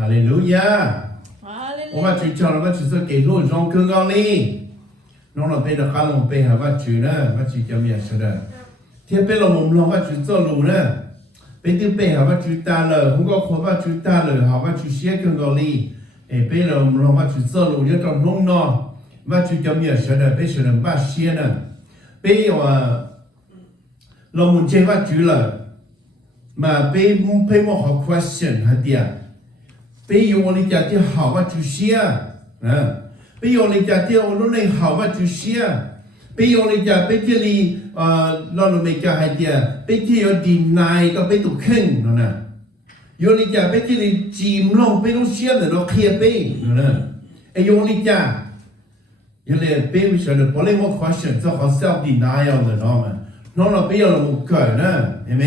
Hallelujah. 我把主叫了，我只是给路上更高哩。弄了背的卡隆背还把主呢，把主叫咩说的？天背了我们把主走路呢，背的背还把主打了，红高火把主打了，好把主写更高哩。哎，背了我们把主走路就到弄呢，把主叫咩说的？背说的把写呢，背我。เรามุ่งใจว่าจุลมาไปมองหา question ฮะเดียไปอยู่ในใจที่หาว่าจุเชียนะไปอยู่ในใจที่เราในหาว่าจุเชียไปอยู่ในใจไปที่ลีเราไม่จะฮะเดียไปที่เรา deny ก็ไปตุกขึ้นนะอยู่ในใจไปที่ลีจีมลงไปรู้เชียเนี่ยเราเคลียร์ไปนะไอ้อยู่ในใจยังเลยไปไม่ใช่เลยพอเลยมอง question จะเขา self denial เลยเนาะมันน้องเราไปเรามุกเกิดนะเห็นไหม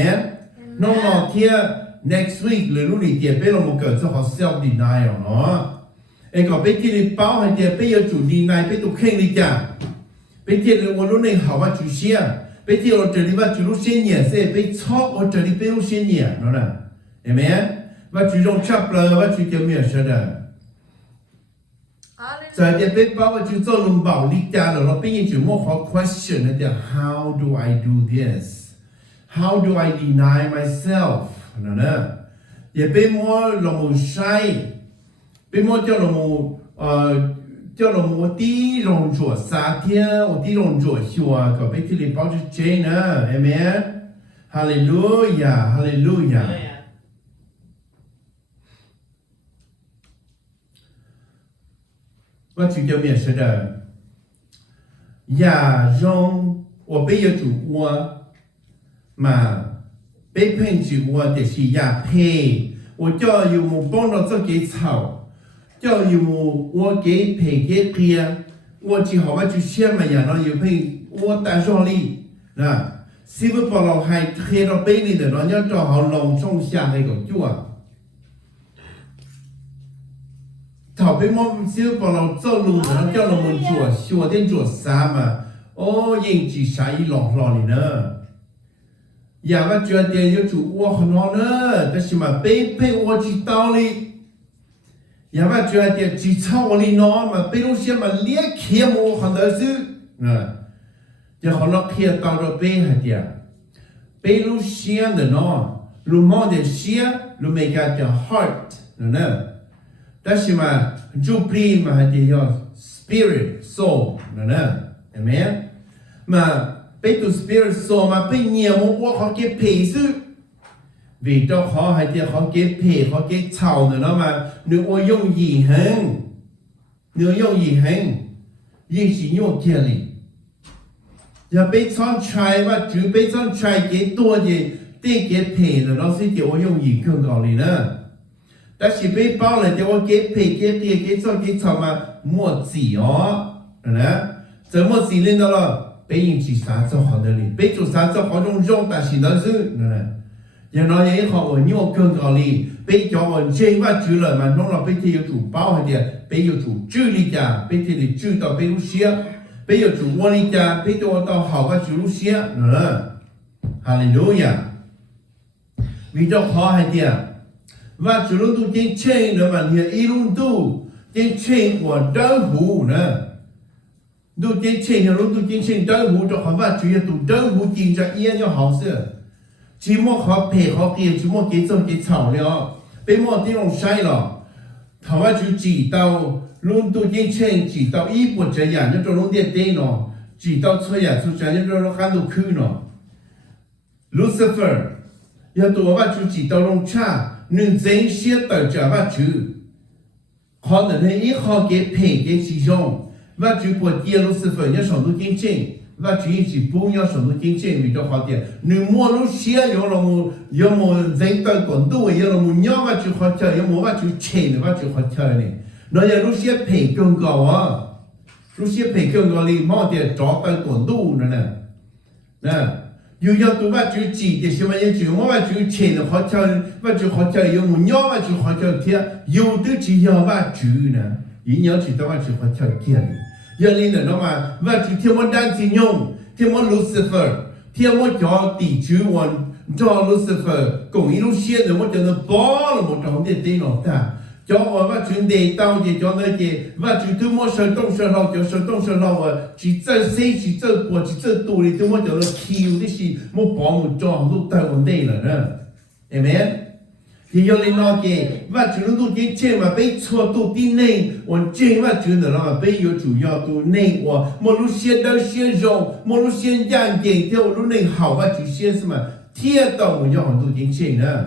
น้องเราเที่ย next week หรือรู้ดีเดียไปเรามุกเกิดจะขอ self denial เนาะไอ้ก็ไปที่นี่เป้าให้เดียไปเราจุด deny ไปตุกเข่งดีจ้ะไปที่เราวันรู้ในหาว่าจุเชียไปที่เราจะรีว่าจุรู้เชียเนี่ยเสียไปชอบเราจะรีไปรู้เชียเนี่ยเนาะนะเห็นไหมว่าจุจงชับเลยว่าจุจะมีอะไร的在这边把我就做龙宝力家了，我毕竟就莫好 question 那点 How do I do this? How do I deny myself? 呢？也被莫龙母晒，被莫叫龙母叫龙母低龙做三天，我低龙做修啊，个被这里保持真呢，Amen？ 哈利路亚，哈利路亚。我就叫咩说的，亚让我被要主我嘛，被骗主我的是亚配，我叫有木帮到这给草，叫有木我给配给片，我只好我就先嘛亚让有配我带上哩，啊，是不把老还黑到背里的，人家正好隆重下那个就啊。头被我们只把เรา走路呢，叫我们做学点做啥嘛？哦，人之啥一浪浪的呢？也不觉得要做我很好呢，但是嘛，被我知道哩，也不觉得只操我哩呢嘛，被东西嘛裂开我很多事，啊，就好了开到了被还的，被路线的呢，路毛的线，路没个叫 heart 呢。但是嘛，就不嘛还得要 spirit soul 呢，对没？嘛，被读 spirit soul 嘛，被念我好给配饰，为着好还得好给配好给炒的了嘛，你我用意恒，你用意恒，也是用这里，要被炒菜嘛，就被炒菜给多的，得给配的，老师叫我用意更高的呢。但是被包了的我给配给爹给做给炒嘛莫急哦，呢？怎么急领到了？被人去啥做好的哩？被做啥做好种肉，但是那是呢？然后也好我牛更高哩，被叫我这嘛煮了嘛，弄了被他有煮包的，被有煮煮哩家，被他的煮到被路些，被有煮我哩家，被我到好个煮路些，呢？哈利路亚，为着好还的。và chủ luôn tu trên trên nữa mà hiện y luôn tu trên trên của đau hủ nữa tu trên trên luôn tu trên trên đau hủ cho họ và chủ yếu tu đau hủ chính cho yên cho họ xưa chỉ mua họ bể họ kia chỉ mua cái trong cái草料被mua cái lòng sai rồi họ và chủ chỉ tao luôn tu trên trên chỉ tao ý bộ trái nhà nó cho luôn điện tên nó chỉ tao chơi nhà chơi trái nó nó khăn đồ khư nó Lucifer giờ tu và chủ chỉ tao lòng cha nên dân sẽ tới trả và chủ họ là nên ít họ cái phê cái chỉ dùng và chủ của tiền lúc sẽ phải nhớ sản xuất kinh doanh và chủ chỉ bù nhớ sản xuất kinh doanh vì cho họ tiền nếu mua lúc sẽ有么dân tới còn đủ有么nhớ và chủ họ chơi有么và chủ tiền và chủ họ chơi này nó giờ lúc sẽ phê更高啊lúc sẽ phê更高哩毛的找tới còn đủ nữa nè有要多把就记的什么也就我把就钱的好像把就好像有么鸟把就好像天有的只要把就呢，一鸟知道把就好像天的，要你呢那么把就天我单子用，天我 Lucifer， 天我叫地主我叫 Lucifer， 共一路线的我叫那包了我找的电脑的， cho ở và chuyện đề tao thì cho nơi thì và chuyện thứ mua sơn đông sơn lâu chỉ chơi xây chỉ chơi bùa chỉ chơi tù thì thứ mua cho nó kill cái gì mua bỏ một tròn lúc tao còn đây là nữa amen thì giờ lên nói thì và chuyện nó tụi trên mà bây cho tụi tin này còn trên và chuyện đó là bây giờ chủ yếu tụi này và một lúc xuyên đâu xuyên rộng một lúc xuyên giang tiền theo lúc này hảo và chỉ xuyên什么贴到我要很多金钱呢。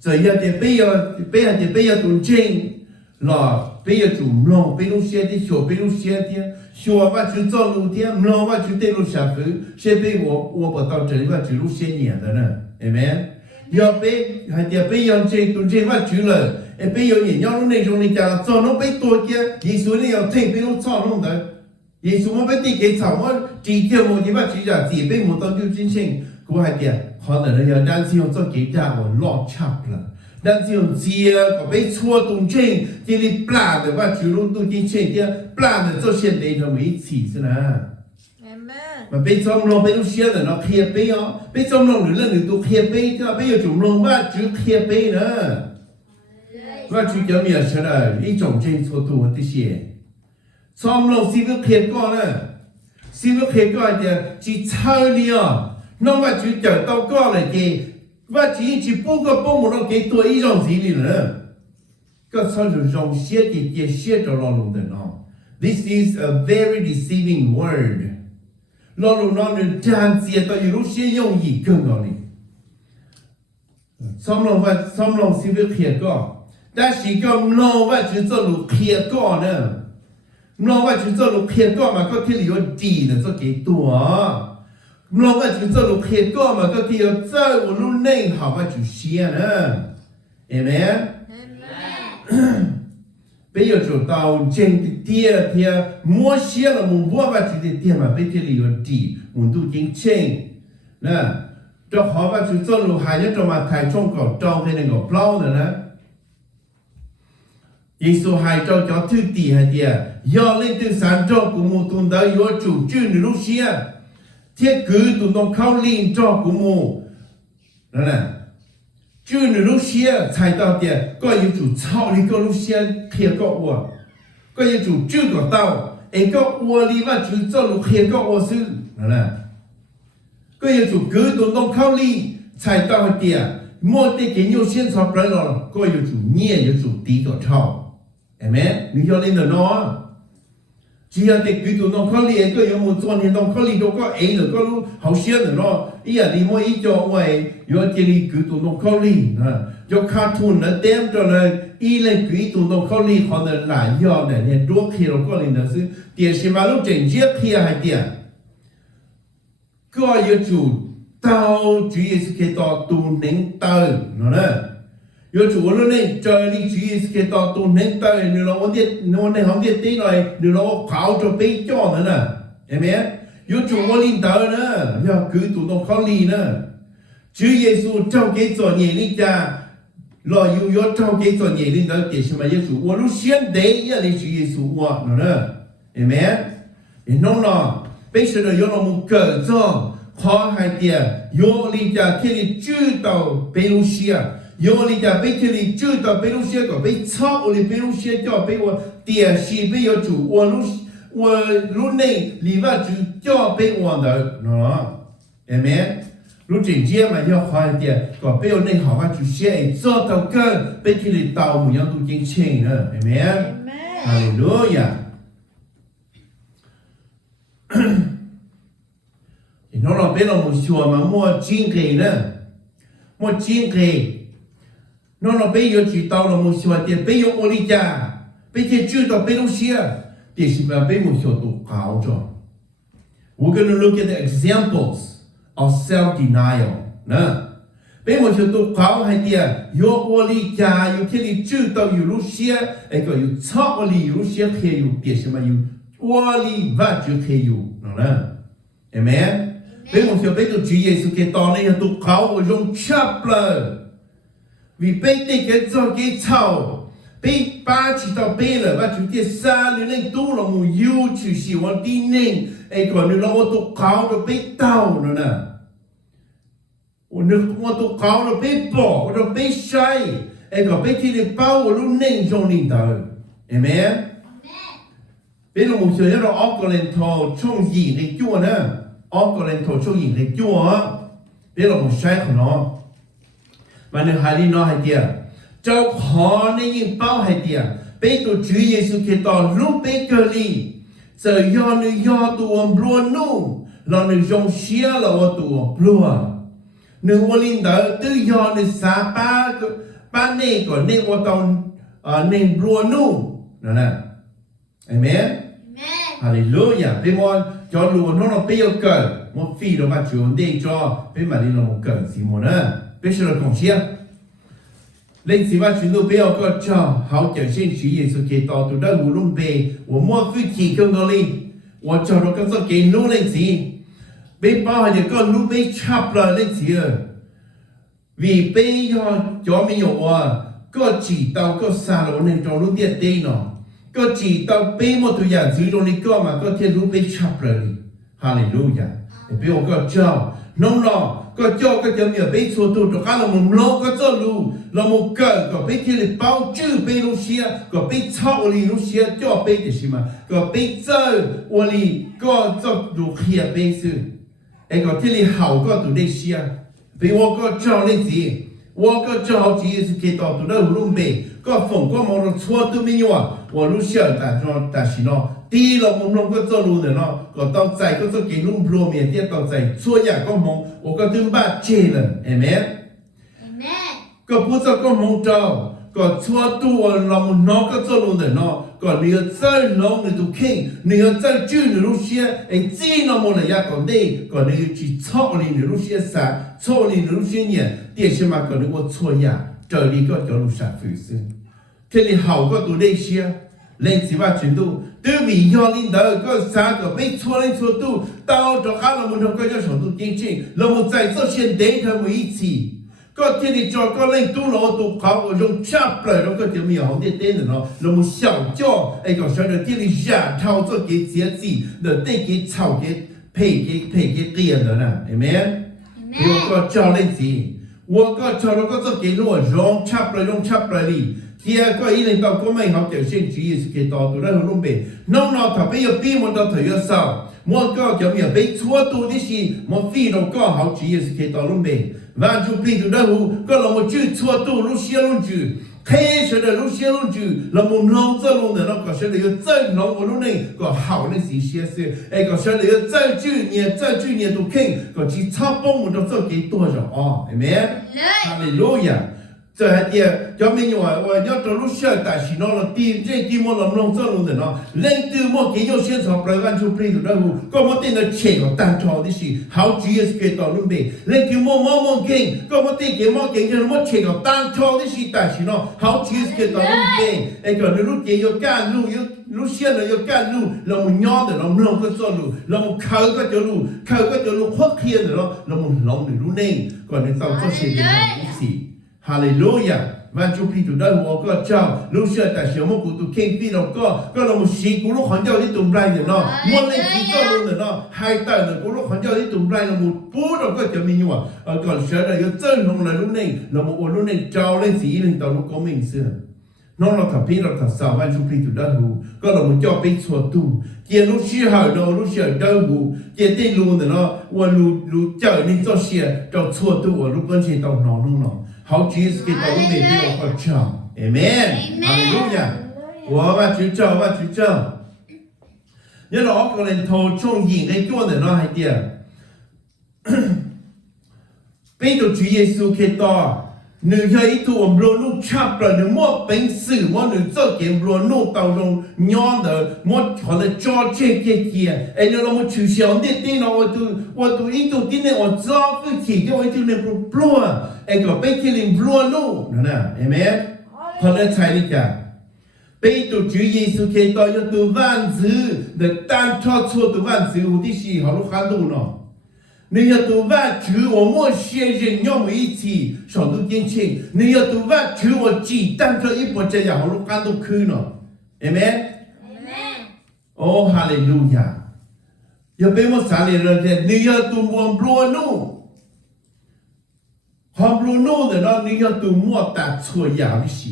这要的不要动静，那不要做梦，不用写的学，不用写的学吧就走路的，梦吧就带路下坡，谁被我不到这里吧就路写年的呢，amen。要被还得不要这动静吧去了，不要人要路那种的家走路被多的，耶稣你要听被路操弄的，耶稣我被地给操我，几天我地吧去家自己被我到就进行。我还点，可能要担心做给家我落差了，担心接个被错动静，这里不拉的话，就弄都进去的，不拉的做现在就没起是呢。mà bây giờ nó bây giờ xe là nó kia bây giờ bây giờ nó nữa là tụ kia bây giờ bây giờ chúng nó mà chữ kia bây nữa và chữ cái miệng sẽ là một种真错误的些，xong nó xin cái kia con nè，xin cái kia con thì chỉ抄你啊。那么就讲到高了给，我只不过把我那给多一张钱的人，个操作上写的也写着老龙的呢。This is a very deceiving word。老龙那人这样子到有些容易更高的。some龙是不贴高，但是个老我就做路贴高呢，老我就做路贴高嘛，个贴里有低的做给多。เราว่าจะจะลุกเขตก็มาก็ที่เราจะวันรุ่นเน่งหาว่าจะเชียนะเห็นไหมไปอยู่จุดดาวเจงเตี้ยเทียมัวเชียแล้วมึงบัวว่าจะเตี้ยมาไปที่เราดีมึงดูจริงเชงนะจะหาว่าจะจะลุกหายจะมาถ่ายช่องก่อนจองให้ในก่อนเปล่านะ耶稣还照叫土地还的，要来对山照顾木东的要主住你路线。thiết cứ tụi nó khao liên cho của mù đó nè chứ nếu lúc xưa thay tao tiền có yêu chủ sau đi có lúc xưa kia có ua có yêu chủ chưa có tao ấy có ua đi và chủ cho lúc kia có ua sư đó nè có yêu chủ cứ tụi nó khao liên thay tao tiền mua tiền cái nhiều xuyên sọp rồi có yêu chủ nhẹ yêu chủ tí có trao amen nếu cho lên là nó chỉ là để cái tụi nó khó lý cái những một chỗ này nó khó lý đâu có ấy rồi có lúc hậu xưa rồi nó ý là đi mua ý cho ngoài rồi chỉ là cái tụi nó khó lý cho cartoon nó đem cho là ý là cái tụi nó khó lý họ là lại do này nên đôi khi nó có lên đó chứ tiền xem mà lúc trình chiếc kia hay tiền có yêu chủ tao chủ yếu là cái tao tu nín tao nó nè有主了呢，这里主要是给到东南岛，你老我那行的对来，你老我跑着北疆的呢，对没？有主我领导呢，要给主动考虑呢。主耶稣交给做年龄家，老有要交给做年龄的，给什么耶稣？我都现代也来主耶稣我呢，对没？你弄了，必须得有那么各种好还的，有领家给你知道贝鲁西亚。有你家被这里知道被路些个被操我的被路些叫被我电视被有主我路内里外主叫被我的喏，对没？路正接嘛要好一点，个被我内好嘛就先做到根被这里到模样都进清了，对没？哈利路亚。你弄了被了我说嘛，莫金给呢，莫金给。nó bây giờ chỉ tao là một số tiền bây giờ oli cha bây giờ chưa tao bây giờ xia thì chỉ là bây một số tụ cáo cho we're going to look at the examples of self-denial nè bây một số tụ cáo hay tiền yo oli cha yo khi đi chưa tao yo lúc xia ấy có yo chọc oli yo lúc xia khi yo thì chỉ mà yo oli và chưa khi yo nè amen bây một số bây giờ chỉ Giêsu cái tao này tụ cáo dùng chấp lời vì bây đây cái cho cái chào bây ba chỉ tao bây là ba chủ tiết xa nên nên tu là một yêu chủ sĩ hoàn tin nên ấy còn nếu là ô tô cáo rồi bây tao nữa nè nếu ô tô cáo rồi bây bỏ rồi bây sai ai có biết thì bao lúc nên trong linh đời amen bây giờ một số nhớ là ốc lên thầu trong gì để chua nữa ốc lên thầu trong gì để chua bây giờ một sai của nó mà nếu hai linh nó hay tiệt cháu khó nên những bao hay tiệt bây giờ Chúa Giêsu Kitô lúc bây giờ đi giờ do nữ do tụi luôn nu là nữ trong xia là tụi luôn nữ vô linh đời tự do nữ xa ba này còn nên vô tông nên luôn nu đó nè amen hallelujah bây giờ cho luôn nó bây giờ cần một phi đó mà Chúa để cho bây mà đi là một cần gì mà nữa bây giờ là còn xia lên sĩ va chuyển bây giờ có cho hậu trở sinh Chúa Giêsu Kitô từ đó无论被我莫非提供个哩我找到个做给努lên sĩ被包含就个努被插了lên sĩ vì bây giờ cho mình hiểu có chỉ tao có xa là nên cho lúc tiệt đây nó có chỉ tao bây một thứ dạng dưới trong đi có mà có thiên lúc被插了hallelujah bây giờ có cho nông nọ có cho cái chấm nhiều bây số tu cho các là một lô có cho lu là một cờ có bây thì là bao chữ bây lúc xia có bây chậu li lúc xia cho bây thì gì mà có bây giờ li có cho đủ khía bây sự ấy có thì là hậu có tụ đây xia bây我có cho lên gì我个正好只是给到都在乌龙北，个风个毛了错都没有啊，我路线但是呢，第一了我们个走路的呢，个到在个做给路路面的到在错呀个梦，我个都把接了，amen，个不做个梦着，个错都我เรา们那个走路的呢，个你要在路你都看，你要在住你路线，哎，这那么了呀个你，个你要去操你路线啥。错你路线呢？电视嘛，可能我错呀，这里个叫路上回事。这里好个多那些，连几万程度，对比要领导个三个被错的错度，到这哈了我们个叫程度进去，那么在这些人他们一起。ก็ที่นี่จอก็เล่นตู้เราตู้เขาลงชับเลยแล้วก็จะมีของเต้นเนาะเราหมด小叫ไอ้ก็说的ที่นี่下套做给节制的对给炒给配给点的呢，amen。我个教练子，我个教了个做给我用插了哩，第二个一年到过没好就先主要是给到都在路边，弄到特别要比我到头要少，我个就没有被错多的是，我飞到个好主要是给到路边，完就比都在乎，个了我就错多路线路住。开始的路线路住，那么弄这弄的那个是的要再弄我弄那个好的是些是，哎个是的要再住年都看个去差帮我都做给多少啊，对没？哈利路亚。这还点，叫明我要走路线，但是呢，这么弄这弄的呢，人都么给要现场不然就不能然后，个么定的钱个单超的是，好主要是给到路边，人就么给，个么定给就么钱个单超的是，但是呢，好主要是给到路边，哎个你路给要干路路线了要干路，เรา们鸟的เรา弄个做路，เรา们靠个条路花天的咯，เรา们弄的路内，个你到这些地方一起。哈利路亚，万主皮图的我个叫，路线但是我们古都看比了个เรา西古路环教的东边的喏，我那是做路的喏，海带的古路环教的东边的我不到个就没有啊，个说的要真弄了路内，เรา我路内招来是一人到路高明是。น้องเราถับพี่เราถับสาววันชุพีจุดด้านหูก็เรามันจ่อไปชัวตู้เกี่ยรู้ชื่อหาเรารู้เชื่อด้านหูเกี่ยได้รู้แต่เนาะว่ารู้เจ้านี่เจ้าเสียเจ้าชัวตู้ว่ารู้กันเสียต้องนอนน้องเขาจีสกิตเอาไม่ได้เราก็เจ้าเอเมนฮาเลลูยาว่าจุดเจ้าเนี่ยเราออกกันเลยโทรช่วงยิงในตัวแต่เนาะให้เดียเป็นตัวจุดเยซูคริสต์หนึ่งใช้ตัวบลูนูชับเลยหนึ่งมั่วเป็นสื่อมั่วหนึ่งเจ้าเก็บบลูนูเตาลงย้อนเดอมั่วขอเลยจอเจ๊เกี้ยไอ้เนี่ยเรามั่วชื่อเสียงเด็ดที่เราว่าตัวอีตัวที่เนี่ยว่าจ้าคือที่ก็ไอ้ที่เนี่ยบลูไอ้ก็เป็นที่เรื่องบลูนูนั่นน่ะเห็นไหมพอเลยใช้ดิจ้ะเป็นตัว主耶稣คริสต์有ตัว万字的单超错的万字有的是好多看到เนาะ你要读完书，我莫些人要么一起上到进去。你要读完书，我只单着一步这样，我看到去了，amen。哦，哈利路亚！要被我啥里人的？你要读完罗努， hòm lu nô để nó nếu tụ mua ta chua giàu đi xí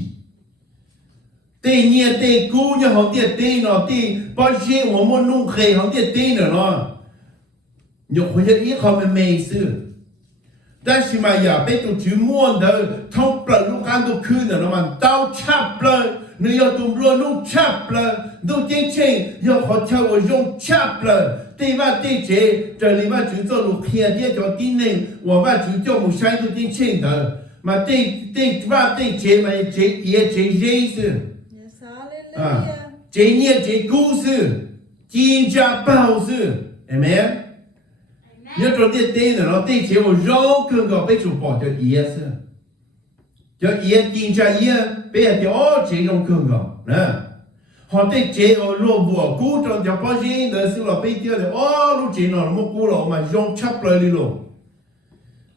tê nhẹ tê cú như hòm tiệt tê nó tê bao nhiêu mà mua nung khề hòm tiệt tê nữa nó nhục hồi ít không mà mê sư但是嘛呀，被都去摸的，通不路干都去的了嘛，刀插了，你要都罗路插了，都进去要好跳我用插了，对吧？对这这里嘛就做路偏点叫丁人，我嘛就叫我山都进去的，嘛对吧？对这嘛这也这意思啊，这也这故事，金家宝事，明白？nhớ trong tiết tên là nó tên chế một rau cơm gạo bây giờ bỏ cho ý xưa cho ý tin cha ý bây giờ cho chế trong cơm gạo nè họ tên chế ở lúa bùa cú trong cho bao nhiêu đời xưa là bây giờ là lúc chế nó một cú là mà rong chắp lại đi luôn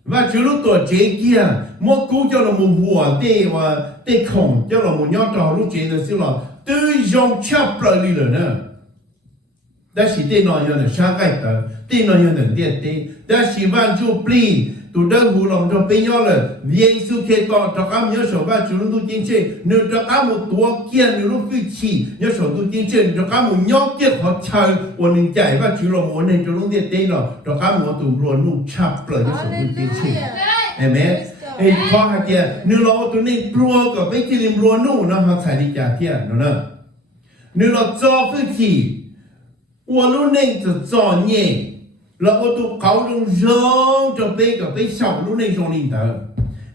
và chứ lúc tuổi chế kia một cú cho là một bùa tê và tê khổng cho là một nhát trò lúc chế đời xưa là tư rong chắp lại đi rồi nè但是对那样的伤害的，对那样的点的，但是万就不离，都得胡弄着被要了，耶稣开道，这俺们要说万就都进去，你这俺们多见你都飞起，要说都进去，这俺们要结好差，我能解万就了，我能就弄点对了，这俺们都乱弄差不了，就说都进去，哎没？哎，夸下点，你老都能乱个，别去你乱弄，那还才的价钱，喏呢，你老早飞起。我lúc này就做年，然后都搞种肉，就被个被小路那种领导，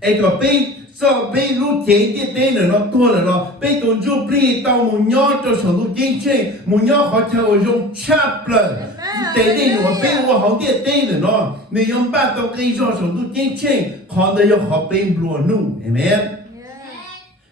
哎个被做被路前的对了咯，多了咯，被动就被到木鸟就上路进去，木鸟好像我用插了，对对，我被我好点对了咯，你用把到给上上路进去，看到要好被罗弄，明白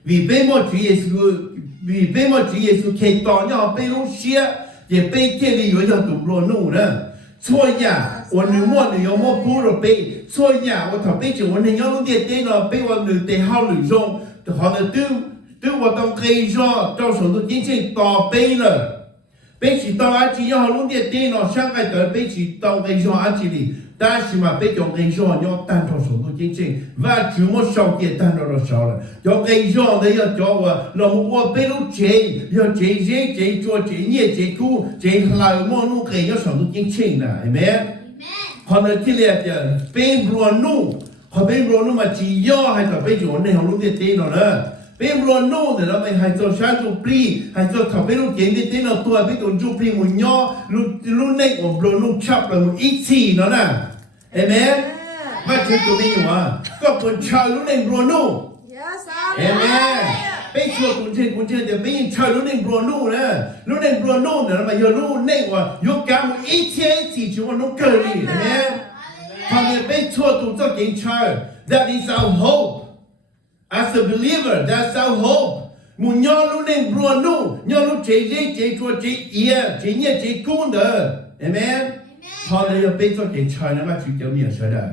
？vì被我主耶稣，vì被我主耶稣开导要被路些。也被这里有要堵路弄呢，错呀！我女莫女要莫不了被错呀！我头被就我女要弄点点了，被我女得好女中，好的都我当可以说，到手都进去倒背了，被起到阿吉要弄点点了，上海的被起到可以说阿吉里，但是嘛被叫可以说要单到手都进去，完全没少点单到了少了，要可以说的要叫我，让我被路接，要接做接业接股接来莫弄可以要手都进去呢，明白？可能ที่เรียกจะเป็นรัวนู่เขาเป็นรัวนู่มาจีย่อให้ต่อไปอยู่ในของลูกเต้นเนาะเป็นรัวนู่แต่เราไม่ให้ตัวชาจูปลีให้ตัวถ้าเป็นลูกเต้นเต้นเราตัวเป็นตัวจูปลีมุนย่อลูกเน็กของรัวนู่ชับเลยมุนอีซี่เนาะนะเห็นไหมว่าคือตัวนี้วะก็คนชายลูกเน็กรัวนู่เห็นไหม被说คุณเช่นเดี๋ยวไปยิงชายรู้ในบรูโน่นะรู้ในบรูโน่เนี่ยเราไปยรู้ในว่ายกการมันอีเทียสี่ชั่วโมงเกินนี่เห็นไหมพอเนี่ยไปชั่วตัวเจ้าเก่งชาย that is our hope as a believer that's our hope มุนย่อรู้ในบรูโน่ย่อรู้เจ๊ชัวเจ๊เอียเจ๊เนี่ยเจ๊กุ้งเด้อเห็นไหมพอเนี่ยไปเจ้าเก่งชายนะว่าจุดเดียวเนี่ยใช่ได้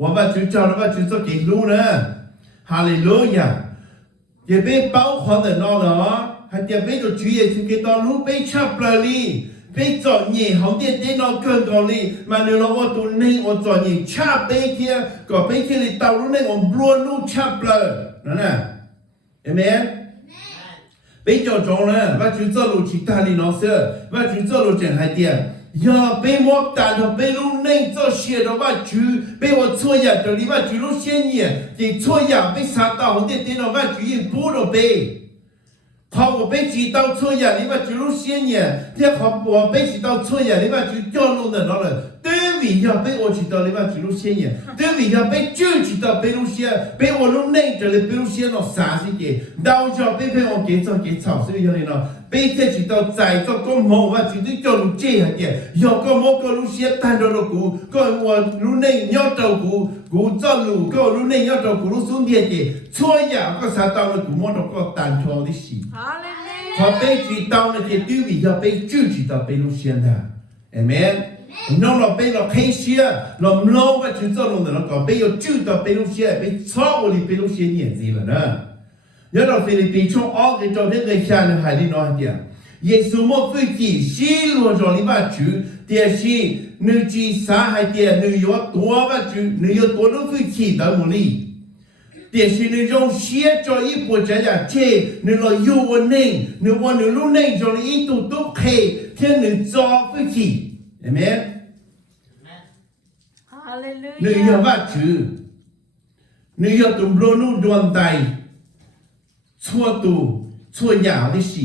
ว่าจุดเจ้าแล้วว่าจุดเจ้าเก่งรู้นะฮาเลลูยา也被包含的那了，还也被着主耶稣给到路被插了哩，被作业好点点那更高哩，嘛你老我都能我作业插被贴，个被贴哩道路呢我不路插了，那呢，有没？被叫中了，我就走路其他哩老师，我就走路真还点。呀，被我打到被路内做些的话，就被我错呀，这里话就路些年，你错呀，被杀到我的电脑话就一不了被，好我被知道错呀，你话就路些年，这好我被知道错呀，你话就掉路的了，对位呀被我知道你话就路些年，对位呀被就知道被路些，被我路内这里被路些了啥事的，到时候被我给吵所以样的了。被这知道在做工好，我绝对叫路这下的，要个么个路些单着了股，个我路内要照股做路，个路内要照股路兄弟的，错呀个啥到了股么都个单错的事，他被知道那些对位要被就知道被路些的，amen。弄了被了开些，了老我就做弄的那个被要知道被路些，被错我的被路些年纪了呢。nhớ là Philippines trong óc cái trong những cái cha này hay đi nói tiền 耶稣莫非只西罗着你把主，但是你只啥还点你要多把主，你要多都非只的努力。但是你用写着一步这样这，你老有我能，你往你路能着你一度都可以，天你做非只，amen。你要把主，你要懂罗努断带，错度错样的事。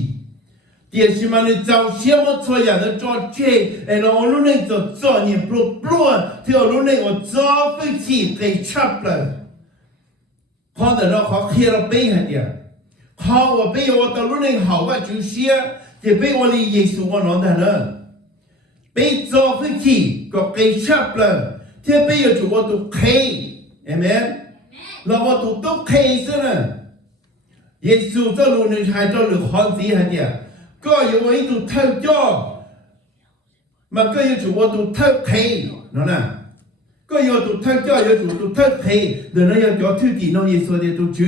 但是嘛，你早些么错样的做这，然后路能做你不，条路能我做非只给插了。可能เราขอเคลียร์ไปให้เดียวเขาว่าไปว่าตอนรู้ในเขาว่าจูเชียจะไปวันนี้เยซูวันนั้นเนอะไปจอฟิกีก็ไปชับเลยที่ไปอยู่จูว่าตุเคเอเมนเราว่าตุเคซะนะเยซูจะรู้ในชายจะรู้ข้อสีให้เดียวก็อยู่ว่าตุเท่าจ้อมันก็อยู่จูว่าตุเท่าเคนั่นน่ะก็要读他教要读他配，人家要教徒弟，那耶稣的读书，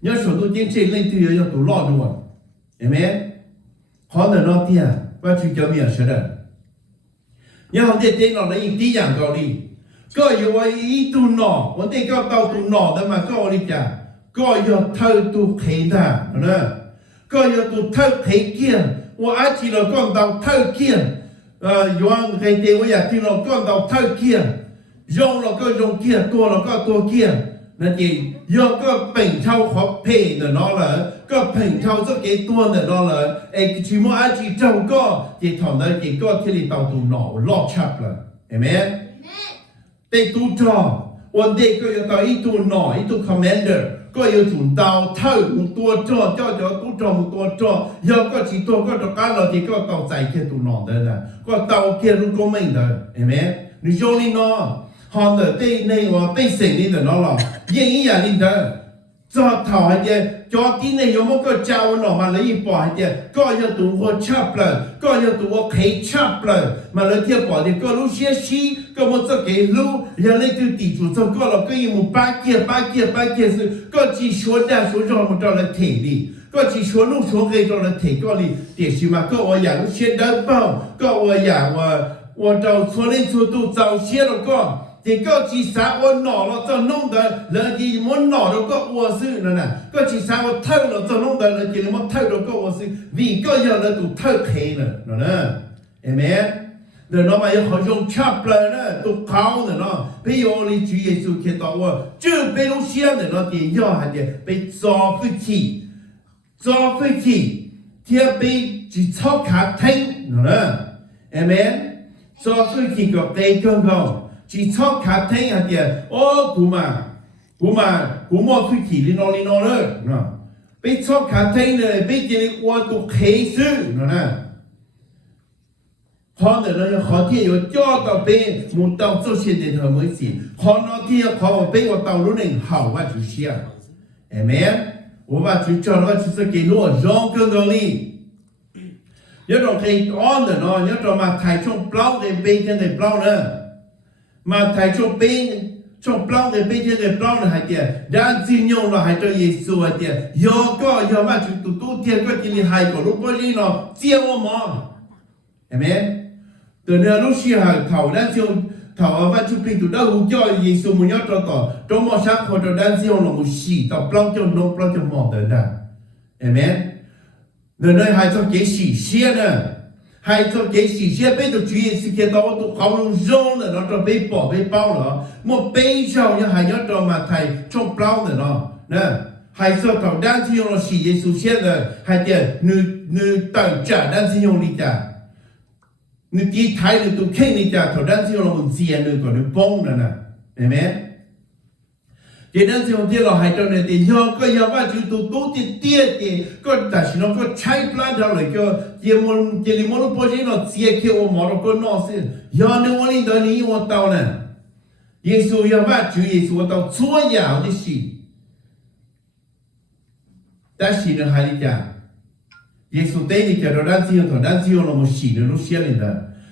你要说读经这类都要读老多，对没？好的老爹，我去教面试的，然后在电脑里一点样教你，ก็有我一读脑，我得教到读脑的嘛，教你讲，ก็要偷读配的，呢，ก็要读偷配见，我阿记了讲到偷见，用给电我也听了讲到偷见。用了ก็用เกียร์ตัวแล้วก็ตัวเกียร์นั่นเองยอก็เป่งเท่าขอบเพย์เนาะเลยก็เป่งเท่าสักกี่ตัวเนาะเลยไอ้ชิโมอาจิเจ้าก็ที่ทำได้กี่ก็ที่เราตัวหนอลอกชับเลยเห็นไหมแต่ตัวจอวันเด็กก็ยังต่ออีตัวหนออีตัวคอมมานเดอร์ก็ยังจุดดาวเท่ามุตัวจอเจ้าตัวจอมุตัวจอยอก็จีตัวก็ตัวการเราที่ก็ต่อใจแค่ตัวหนอเดินนะก็ต่อแค่รู้ก็ไม่เดินเห็นไหมนี่โยนี่เนาะ好的，对那我被神灵的那了，因呀灵的，这头还的，家底呢有么个教我了嘛？那一把还的，个要读我插了，个要读我开插了，嘛那天把的个路些西，个么这给路，人类就地主这个了，个一么八戒是个只说的说让我们到了体里。ก็ที่ชวนลูกชวนเคยตอนนั้นเทก็เลยเดี๋ยวชิมาก็ว่าอย่างเช่นนั้นเปล่าก็ว่าอย่างว่าเราชวนเล่นชวนตู้เจ้าเชี่ยแล้วก็ที่ก็ที่สาวหน่อเราจะนุ่งเดินแล้วที่มันหน่อเราก็วัวซื้อนั่นน่ะก็ที่สาวเท่าเราจะนุ่งเดินแล้วที่มันเท่าเราก็วัวซื้อวิ่งก็ยังเราตู้เท่าเคยน่ะนั่นน่ะเห็นไหมเดี๋ยวน้องมา要好用ชับเลยนะตู้เขาเนี่ยเนาะพี่โอลิจูเยซูคิดต่อว่าจื้อไปลูกเชี่ยเนี่ยเนาะที่ย่อหันเนี่ยไปจอพื้นที่做飞机，贴被只操卡停，喏呢，阿门。做飞机个被刚刚只操卡停下点，哦，古嘛飞机哩喏了，喏，被操卡停了，被这里我都开始，喏呢。可能呢，好天有叫到被木到做些的他们事，可能天要考我被我到路能好我就行，阿门。我把主叫了，就是给我让更高力。有种可以安的呢，有种嘛台中包的背天的包呢，嘛台中背从包的背天的包呢还点，然金用了还叫耶稣还点，要个要嘛就都天个今天还个如果你呢接我嘛，係咪？等下路西還頭那就。thảo và chụp hình tụi đã hú cho Giêsu muốn nhớ cho mà sáng hồi cho đan siêu là một xì tao plong cho nông plong cho mỏ tới đã amen nơi nơi hai cho cái xì xe nè hai cho cái xì xe bây giờ chú Giêsu kia tao tụiเขาnó rong nữa nó cho bây bỏ bây bao nữa một bây sau như hai nhớ cho mà thầy trong plong nữa nó nè hai cho thảo đan siêu là xì Giêsu xe nè hai tiền nữ tận trả đan siêu đi trảนึกที่ไทยนึกตัวเข่งนี่จะถอดด้านที่เรามันเสียนึกก่อนนึกป้องนั่นน่ะเห็นไหมเดี๋ยวด้านที่เราหายใจเนี่ยที่ยอก็ยอว่าจุดตัวที่เตี้ยที่ก็แต่ฉันก็ใช้ปลาเท่าไหร่ก็เดี๋ยวมันพอใช้เราเสียแค่โอหมอเราก็นอสิยอในวันนี้ตอนนี้ว่าเต่าเนี่ยเยซูยอว่าจุดเยซูว่าเต่าชั่วยาวที่สิแต่สิเนี่ยหายใจ耶稣对你讲到咱只有同咱只有那么细的路线里的，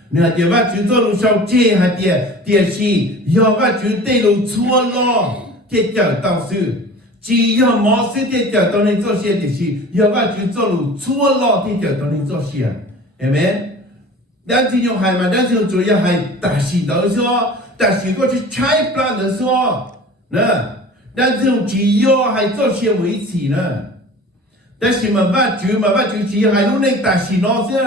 你看对吧？就做路上这还点是要把就对路错了，这讲到是只要冇事的就当你做些的事，要把就做路错了的就当你做些，係咪？但是用係嘛，但是主要係大事的說，大事過去拆plan的說，呢？但是用只要係做些維持呢？但是嘛，把主只要係攞你大事攞先，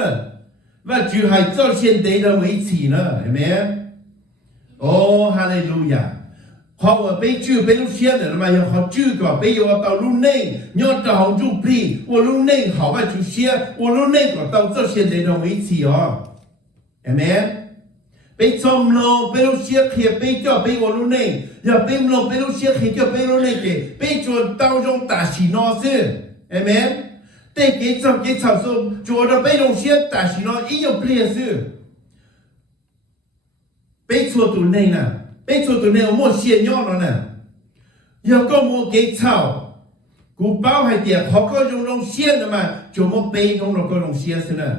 把主係做些地的維持呢，係咪？哦，哈利路亞！họ ở bên chưa bên lúc xưa nữa mà họ chưa có bây giờ tàu lúc này nhớ tàu họ chụp đi, ở lúc này họ phải chụp xe, ở lúc này có tàu cho xe để đồng ý gì hả? Amen. Bên trong lò bên lúc xưa khi bên cho bên ở lúc này, giờ bên lò bên lúc xưa khi cho bên lúc này thì bên cho tàu trong ta chỉ nó chứ, amen. Để cái trong số cho nó bên lúc xưa ta chỉ nó ý nhau bia chứ. Bên cho tụi này nè. Bây giờ tụi này mua xe nhỏ rồi nè, giờ có mua cái chảo, cú bao hay tiền họ có dùng xe nữa mà, chúng mua bê nó có dùng xe thế nè,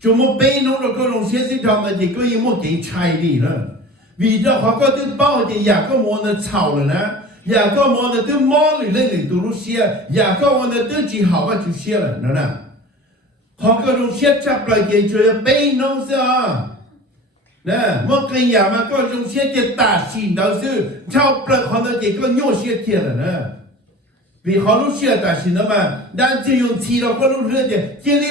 chúng mua bê nó có dùng xe thế thôi mà chỉ có những mua cái chai đi nữa, vì đó họ có thứ bao thì giờ có mua nó chảo rồi nè, giờ có mua nó thứ mò rồi lên để tụi nó xe, giờ có mua nó thứ chỉ họ bắt chịu xe rồi nè, họ có dùng xe chắp lại cái chỗ bê nó sao? Nè, một cái nhà mà có dùng xe cái tả xỉn đầu sư, sau bật họ nó chỉ có nhô xe kia là nè. Vì họ lúc xe tả xỉn đó mà, đang chỉ dùng chỉ đó có lúc rửa thì, chỉ lấy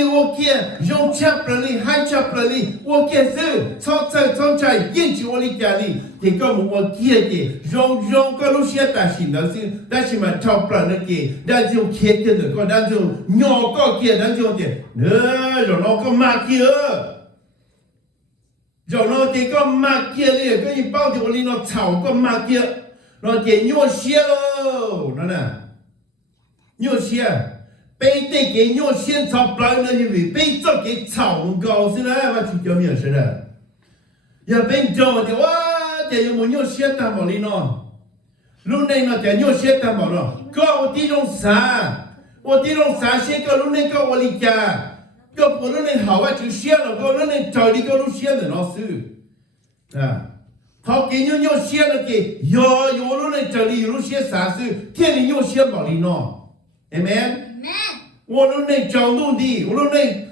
ô kia, dùng chắp lại đi, hai chắp lại đi, ô kia sư, trong chạy, yên chỉ ô đi kia đi, thì có một ô kia thì, dùng có lúc xe tả xỉn đầu sư, đang chỉ mà chắp lại nó kia, đang chỉ dùng kia kia nữa, còn đang chỉ dùng nhỏ có kia, đang chỉ dùng thì, nữa, rồi nó có mà kia. Rồi nó chỉ có mà kia đi, có gì bao thì oli nó chảo có mà kia, nó chỉ nhô xe喽, nó nè, nhô xe, bây đây cái nhô xe chảo lại nó như vậy, bây giờ cái chảo cao xí này mà chỉ cho miệng xí này, giờ bên trong thì wow, chỉ dùng một nhô xe tam bảo đi nó, lúc này nó chỉ nhô xe tam bảo nó, có đi trong xa xe có lúc này có oli kia. Có một lúc này họ chịu xe rồi, có lúc này trời đi có lúc xe rồi nó sư, họ kỹ nhau xe là kỹ, yo lúc này trời đi lúc xe xả sư, thiên đi nhau xe bảo đi nó, amen. Lúc này trời luôn đi, lúc này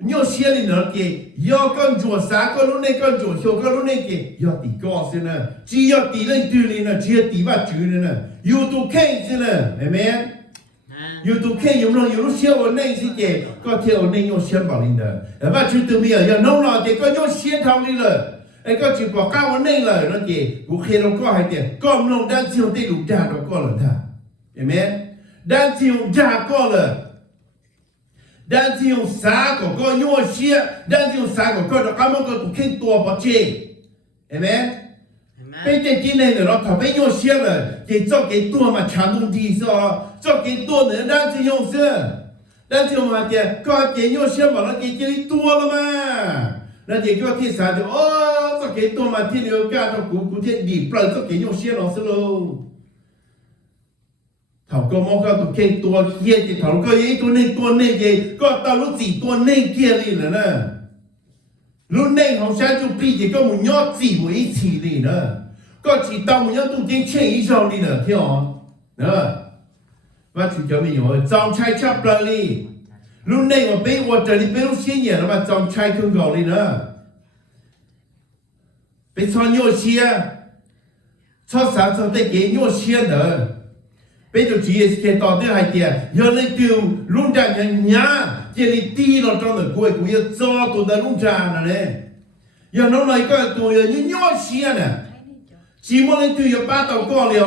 nhau xe đi nó kỹ, yo con chuột xả, có lúc này con chuột xô, có lúc này kỹ, yo tí có xí nè, chỉ yo tí lên từ lên nè, chỉ yo tí bắt chữ nè, yo tu khen xí nè, amen. YouTube khen dùng lúc xe ở đây xí kì, có theo ở đây nhau xe bảo linh đời, và chú từ bây giờ nông nọ thì có nhau xe thao đi rồi, có chỉ bỏ cao ở đây rồi nó kì, cũng khen nó có hai tiền, có nông đang chiều tây đủ trà nó có lần thà, amen, đang chiều trà có lần, đang chiều xá có nhau xe, đang chiều xá có nó cảm ơn có tụ khen tua bỏ chê, amen. Bây giờ cái này nó thằng bây giờ xe rồi, thì cho cái tua mà chán đông thì sao? Cho cái tua nữa đang chỉ dùng xe, đang chỉ dùng mà kìa, có cái nhau xe mà nó cái tua了嘛, nó chỉ có thiết sản thì cho cái tua mà thiết liệu cả cho cú thiết đi plug cho cái nhau xe nó sẽ lâu. Thằng có mong có tụ cái tua kia thì thằng có ý tua này gì, có tao lúc gì tua này kia đi nữa nè. Lúc này họ sẽ chụp đi thì có một nhót gì một ít chỉ đi nữa. Có chỉ tao một nhót tụ tiếng chơi ý rồi đi nữa, hiểu không? Nữa. Và chủ cho mình hỏi, trong chai chắp lại đi. Lúc này mà bây giờ trở đi bây lúc xuyên nhỉ, nó mà trong chai không gọi đi nữa. Bây cho nhô xia, cho sáng cho tới cái nhô xia nữa. Bây giờ chỉ cái tỏ tới hai tiền, giờ lấy tiêu lúc ra nhà, chỉ lấy tí nó trong được cuối cũng như cho tụi ta lúc ra này. Giờ nó nói cái tụi như nhô xia nè. Chỉ muốn lên từ giờ ba tàu co liền,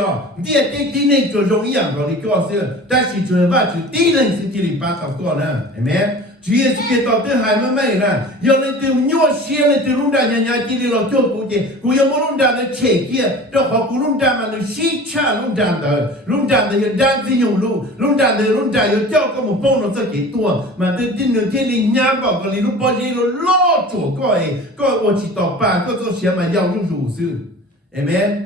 đi cái tí này cho容易啊，搞你搞是，但是就把就tí này是这里ba tàu co nè, amen. Chỉ là cái tàu tới hai mươi mấy nè, giờ lên từ nhô xe lên từ lúc ra nhà chỉ đi lo cho cụ gì, cụ giờ muốn lúc ra nó chế kia, cho họ cụ lúc ra mà nó xí cha lúc ra giờ đang đi dùng lúc ra giờ cho có một bông nó sẽ cái tua, mà từ tin người kia đi nhà bảo cái lúc bao giờ nó lo chỗ coi ở chỉ tàu ba có cho xe mà giàu trong rủ sư. Amen.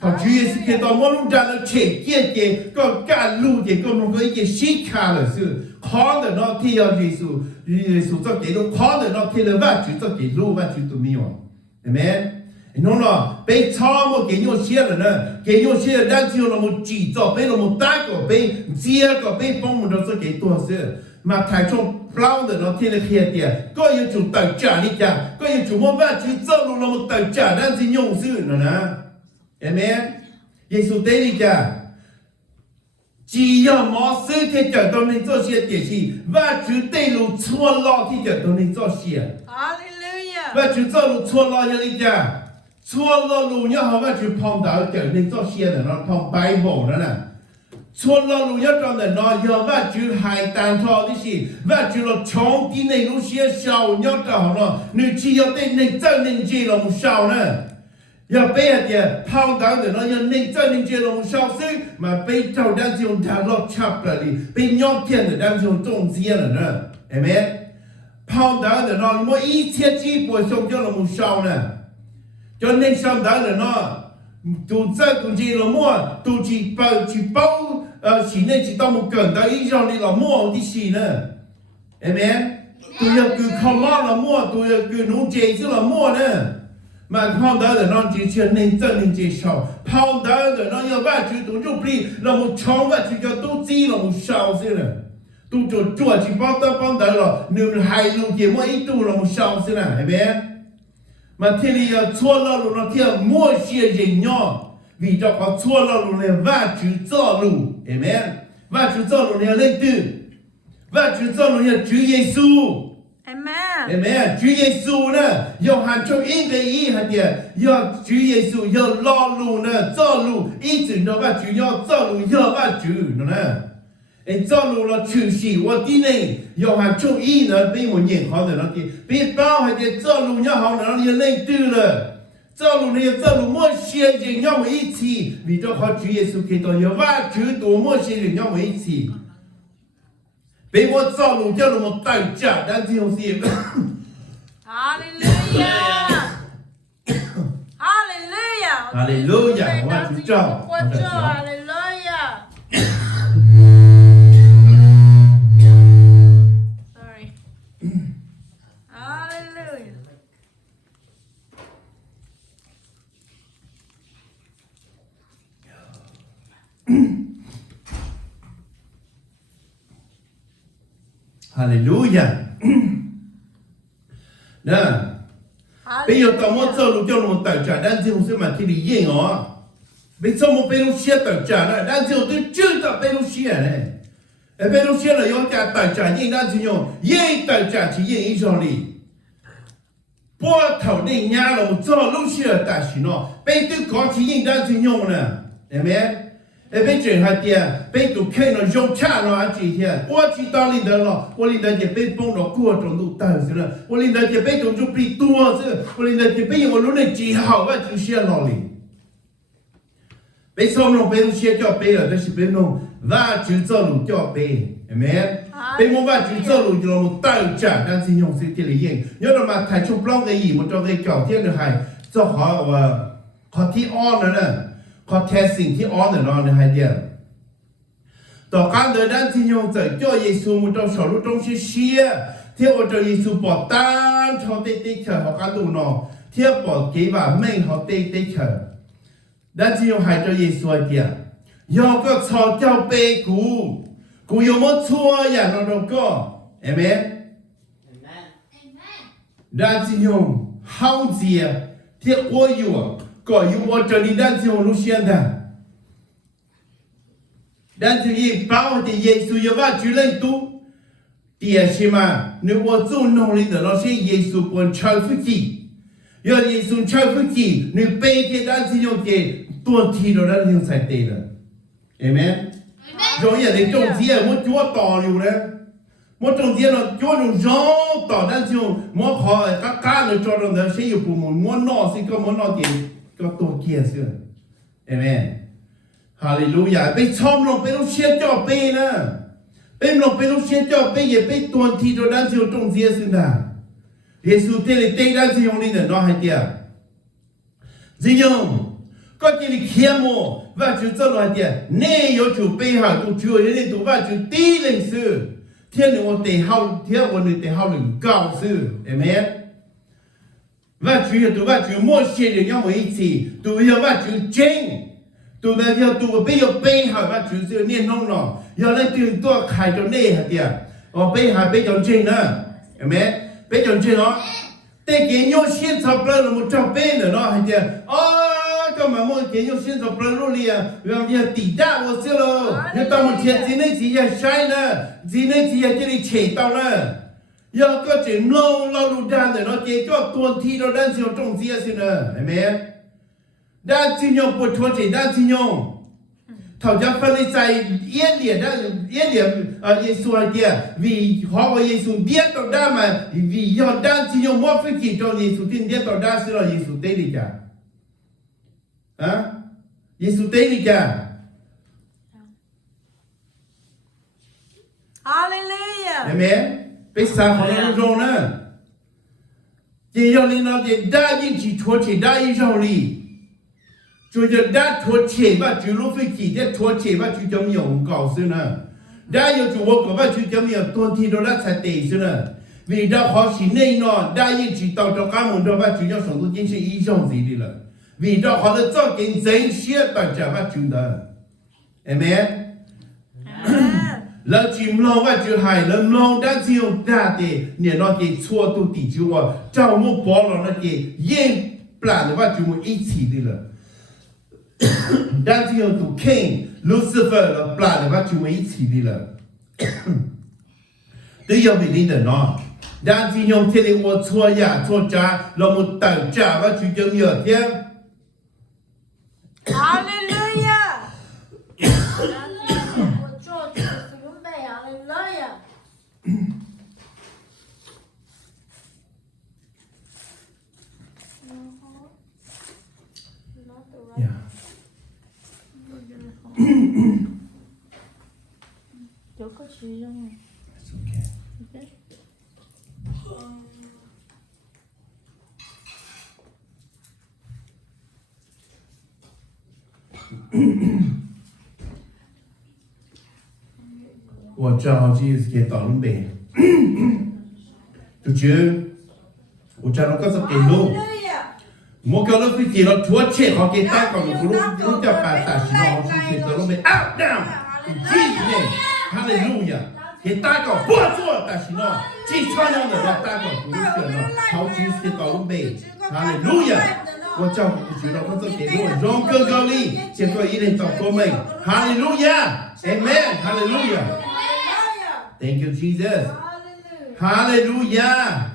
Thằng Chúa Giêsu khi tao muốn lúc ra nó chế kia có cả lũ thì có một cái xí khá là sự khó để nó thi ở Giêsu cho cái nó khó để nó thi là vắt chữ cho cái lũ vắt chữ tụi mình. Amen. nó là bây cho một cái nhau xe rồi nè cái nhau xe đang chiều là một chỉ cho bây là một tá của bây chia của bây bông một đó số cái tua xưa mà thái trong plau de nó thiên là kia tiền có yêu chủ tài trả đi chả có yêu chủ mua vải chỉ cho luôn là một tài trả đang gì nhung xưa nữa nè amen Giêsu tế đi chả chỉ要毛手天讲到你做些点心，万主对路错老天讲到你做些， Hallelujah. 万主做路错老些你讲，错老路要好万主碰到讲你做些的，那碰 Bible 的呢，错老路要讲的那要万主海单套的是，万主了长的那路些少要找了，你只要对你真能接龙少呢。要背的抛到的那要内在内接龙消失，嘛背着当中他落插了哩，背尿天的当中中间了呢，对没？抛到的那么一切基本上叫了么少呢，叫内上到的那，都在中间了么，都去包是内去到么更到以上的了么的是呢，对没？都要去靠拉了么，都要去弄这些了么呢？mà phong đó là nó chỉ chuyện nên chân nên chỉ sau phong đó là nó yêu ba chữ tụ giúp đi là một chóng và chỉ cho tu chi là một sau xí nè tu chuột chỉ bao tao phong đó là nương hai luôn chỉ mỗi ít tu là một sau xí nè hay biết mà thiên lý chua lo luôn nó thiên mua xe gì nhỏ vì cho có chua lo luôn là ba chữ cho luôn amen ba chữ cho luôn là lên từ ba chữ cho luôn là chữ Giêsu Amen. Amen. Chúa Giêsu nè, yêu hành trong ý cái ý hạt địa, yêu Chúa Giêsu yêu lo lu nè, cho lu ý chữ nó ba chữ yêu cho lu yêu ba chữ nó nè. Em cho lu là chữ gì, 我今年yêu hành trong ý nè, bây một nhìn họ nó thì bây bao hạt địa cho lu nhau họ nó yêu lên từ rồi. Cho lu này cho lu mua xe gì nhau một ý chí, vì cho họ Chúa Giêsu khi đó yêu ba chữ tổ mua xe gì nhau một ý chí. Bây giờ cho lu cho lu một tài trả đang gì không gì. Hallelujah. Hallelujah. Hallelujah. Hoa Chúa cho. Hallelujah. Sorry. Hallelujah. Hallelujah. Nè. Bây giờ tao muốn cho lu cho lu tài trả đang gì không sẽ mà thì đi yên ó. Bây giờ một bên lu xe tài trả là đang gì tôi chưa tập bên lu xe này. Bên lu xe là yêu trả tài trả yên đang gì nhung, yên tài trả chỉ yên ý cho đi. Bỏ thầu đi nhà là một cho lu xe tài xí nó. Bây tôi có chỉ yên đang gì nhung nè. Amen. Bây giờ hai tia, bây tụ khen nó dùng cha nó anh chị thiệt, tôi chỉ tao linh đơn nó, tôi linh đơn thì bây bông nó cua trong tụ tài xí nữa, tôi linh đơn thì bây tụ giúp bị tua xí, tôi linh đơn thì bây giờ lúc này chỉ hảo và chỉ xe nó đi. Bây xong nó bây lúc xe cho bây là đó là bây nó và chữ cho lúc cho bây, amen. Bây muốn và chữ cho lúc cho một tài trả đang xin用 sự thiết lý yên, nhớ là mà thầy chụp long cái gì một trong cái kiểu thiên được hay, cho họ thi on nữa nè. Có testingที่อ้อนเนาะในไฮเดียต่อการเดินด้านที่ยงใจจ่อเยซูมุตสรุตรงเชียที่โอจ่อเยซูปอดต้านเขาเตะเฉยเขาการดูเนาะเที่ยวปอดเกี่ว่าไม่เขาเตะเฉยด้านที่ยงหายจ่อเยซูเดียยอก็ชอเจ้าเปกูยอมชั่วอย่างเราก็เอเมนด้านที่ยงห้องเจียที่โอ้ยอยู่ก็อยู่ว่าจะนี่ด้านที่เรารู้เชียนได้ด้านที่ยี่ป้าที่เยซูยว่าจุเลนตูเดียใช่ไหมนึกว่าจูนน้องลินเดอร์เราใช้เยซูบนชาวฟุจิยอดเยซูชาวฟุจินึกไปที่ด้านที่ยงเจตัวทีเราด้านที่ยงใส่เตะเลยเอเมนเราอย่างในจงเจียมันจั่วต่ออยู่นะมันจงเจียเราจั่วอยู่ย้อนต่อด้านที่ยงมันขอก้าเราจอดเราใช้อยู่ปุ่มมันนอสิก็มันนอเจก็ตัวเกียร์เสื่อเอเมนฮาเลลูยาไปชมลงไปลูกเชียร์จ่อไปนะไปลงไปลูกเชียร์จ่อไปอย่าไปตัวทีโดด้านที่ตรงเสียสิ่งใดเยซูเตลิเตด้านที่ยงนี่เนี่ยน้องให้เดียจริงยังก็จะมีเขียนโมว่าจุดจะน้อยเดียเนี่ย有จุดไปหาตัวช่วยเนี่ยตัวว่าจุดตีหนึ่งซื้อเที่ยหนึ่งวันเตะเข้าเที่ยวันหนึ่งเตะเข้าหนึ่งเก้าซื้อเอเมน ว่าจุยตัวว่าจุมั่วเสียเรื่องไม่สิตัวเยาว่าจุเจงตัวนั้นเยาตัวไปเยาไปหาว่าจุเสือเนี่ยน้องๆเยาเลยตื่นตัวขายจนเน่ฮะเดียอ๋อไปหาไปจนเจงนะเห็นไหมไปจนเจงเนาะแต่เกี่ยเสียสับเปลือกมันจะเป็นเนาะฮะเดียอ๋อก็มามั่วเกี่ยเสียสับเปลือกรู้เลยอ่ะว่าเนี่ยติดดาวเสียแล้วเนี่ยตอนมันเทียนจีนจีนใช่นะจีนจีนจะได้เฉยต่อนะ要个这老路单的，那这个多提到咱就种这些呢，对没？咱金融不脱节，咱金融，头家分的在眼里，咱眼里耶稣啊爹，为好个耶稣跌到咱嘛，为要咱金融莫非去到耶稣跌到咱是了耶稣对的家，啊？耶稣对的家。哈利路亚。对没？被杀好了中呢，这要领导的答应去拖车答应上里，就是答拖车吧，就路飞机的拖车吧，就叫用告诉呢，答应就我个吧，就叫用多提到那才对是呢，为了好些内呢，答应去到干门的吧，就要上到进去以上子的了，为了好的早跟真些大家吧就的，哎没？แล้วจิมลองว่าจะหายแล้วลองด้านที่ยงด้าเตเนี่ยนอเกชัวตุติจูว่าเจ้ามุบอลเราเกยิ่งปลาว่าจูมุอีชีดีเลยด้านที่ยงตุเข่งลูซิเฟอร์เราปลาว่าจูมุอีชีดีเลย都要ไม่ดีเนาะด้านที่ยงที่เรียกว่าชัวยาชัวจ้าเรามุตั้งจ้าว่าจูจะมีอะไร 哈利路亚。有个其中。Okay. 我正好就是给到东北，就觉我正好个是给路，我搞了飞机了，拖车好给打搞了，不路叫把大西了，我是给到东北，up down，继续呢，哈利路亚，给打搞不做大西了，这穿样的了打搞不路去了，好就是给到东北，哈利路亚。我照顾不觉得，我做给我荣哥高丽，结果一人找过没？哈利路亚 ，Amen， 哈利路亚 ，Thank you Jesus， 哈利路亚。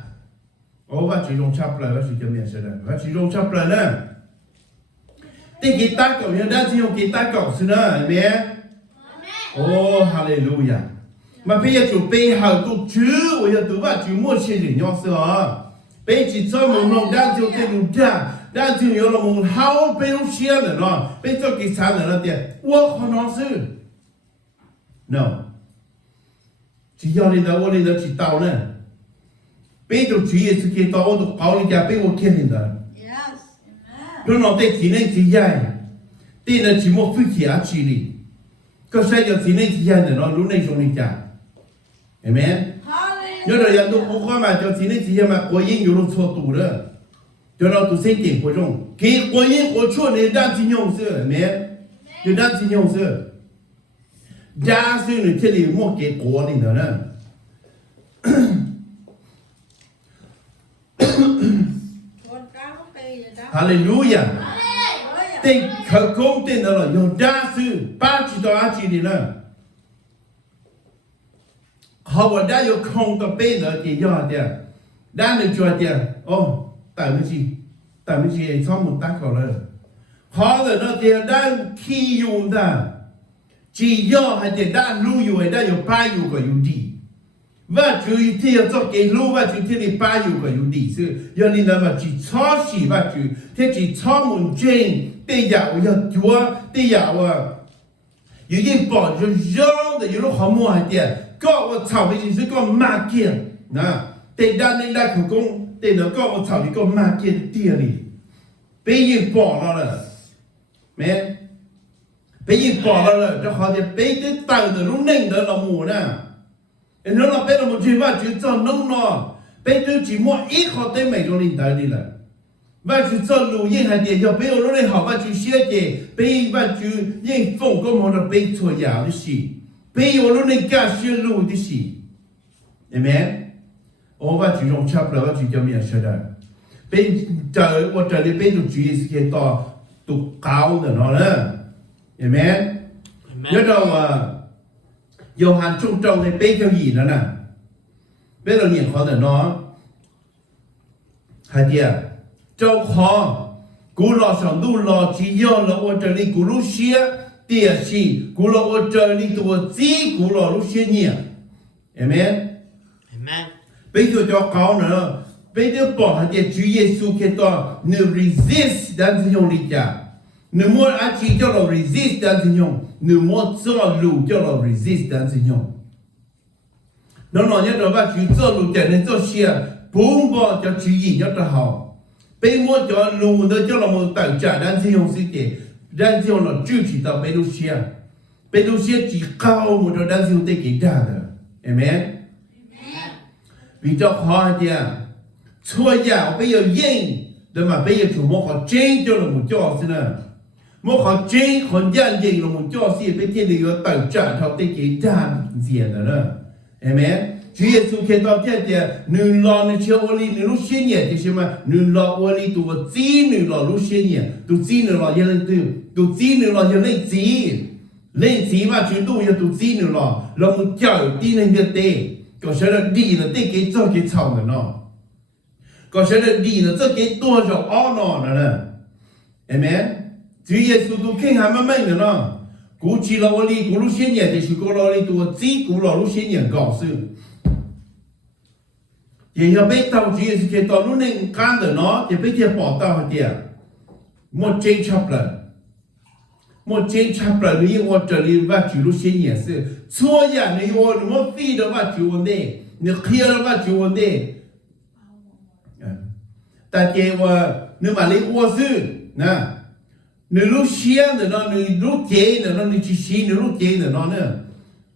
我把其中插不来，我是叫咩事呢？我其中插不来呢。对给打狗，人家只用给打狗是呢，Amen。哦，哈利路亚。嘛，别要就背后都主，我要都把主莫些人要是啊，背起这么弄，咱就给路家。但是有了我们好被人写了咯，被做给啥人了的，我可能是 ，no， 只要你的我领导去到呢，被就主要是给到我都搞人家被我看见的，有脑袋体内之眼，对呢只么飞起啊去哩，个谁叫体内之眼的咯，如那种人家，明白？有的人都不看嘛，叫体内之眼嘛，我应有了错度了。就让都先给活中，给活人活出你当金融是没？就当金融是，假设你这里莫给国里的呢，哈利路亚，对可公定的了，有假设八几到二几的呢，好我家有空的背的给要的，让你觉得哦。但是草木打搞了，好的那点咱起用的，只要还得咱路有的，咱有把有个有地，我就一天要做给路，我就天里把有个有地是，要你那么去超市我就，天去草木镇，对呀我要做，对呀我，有一包就扔的，有了好么还点，搞我草莓就是搞马健，那对咱那那口工。对了，搞我草里搞马健店里，被人包了，没？被人包了，这好像被的当的弄弄的了么呢？人家被了么就把就找弄了，被的寂寞一好的没种领导的了， và chú cho lù yên hạt tiền cho bây giờ lúc này họ và chú xia tiền bây và chú yên phong có một là bây chua giáo đi xí bây giờ lúc này cả xia lù đi xí amen ô và chú dùng chấp là và chú cho mình sẽ được bây giờ我这里bây giờ chú ý sẽ to tụ cao nữa nó nữa amen nhớ đâu mà dầu hàn trung trông thì bây giờ gì nữa nè bây giờ nhìn khó nữa nó hạt tiền châu khó cú lò sòng đu lò chỉ do là ở这里cú lúc xia địa chỉ cú lò ở这里ตัวจีcú lò lúc xia nhỉ amen Amen. bây giờ cho cao nữa bây giờ bỏ hạt tiền Chúa Giêsu Kitô ne resist dan dùng đi cha ne mua ăn chỉ cho là resist dan dùng ne mua cho lù cho là resist dan dùng nó nói nhớ rồi và Chúa cho lù để nên cho xia bùng bỏ cho Chúa gì nhớ cho họ bây mua cho lù nữa cho là một tài trả dan dùng sự kiện dan dùng là chưa chỉ tao bây lúc xia chỉ cao một đôi dan dùng tới cái ra rồi amen vì cho họ thì chua dạo bây giờ yên để mà bây giờ chúng một họ trên cho là một cho xin à một họ trên họ dân yên là một cho xin bây giờ điều tài trả theo tới cái ra diện rồi đó amen Chúa Giêsu Kitô thế thì nửa lò nửa chiều oli nửa lúc xế nhẹ thì xem mà nửa lò oli tụ chi nửa lò lúc xế nhẹ tụ chi nửa lò yên lên tụ chi nửa lò yên lên chi mà chúng tôi yên tụ chi nửa lò là một chảo đi lên việc tê có sẽ là đi là tê cái cho cái chảo nữa nó có sẽ là đi là cho cái tua cho ó nó nè amen Chúa Giêsu tụ khen hà mà nữa nó cú chỉ là oli cú lúc xế nhẹ thì cú oli tụ chi cú lò lúc xế nhẹ gạo sư thì giờ bây tàu Chúa Giêsu Kitô lúc này can được nó thì bây giờ bỏ tàu thì một trên chập lần như我这里把主路先也是错呀你我么飞的把主问题你开了把主问题但是我你把你我是那你路先的那你路接的那你去西你路接的那呢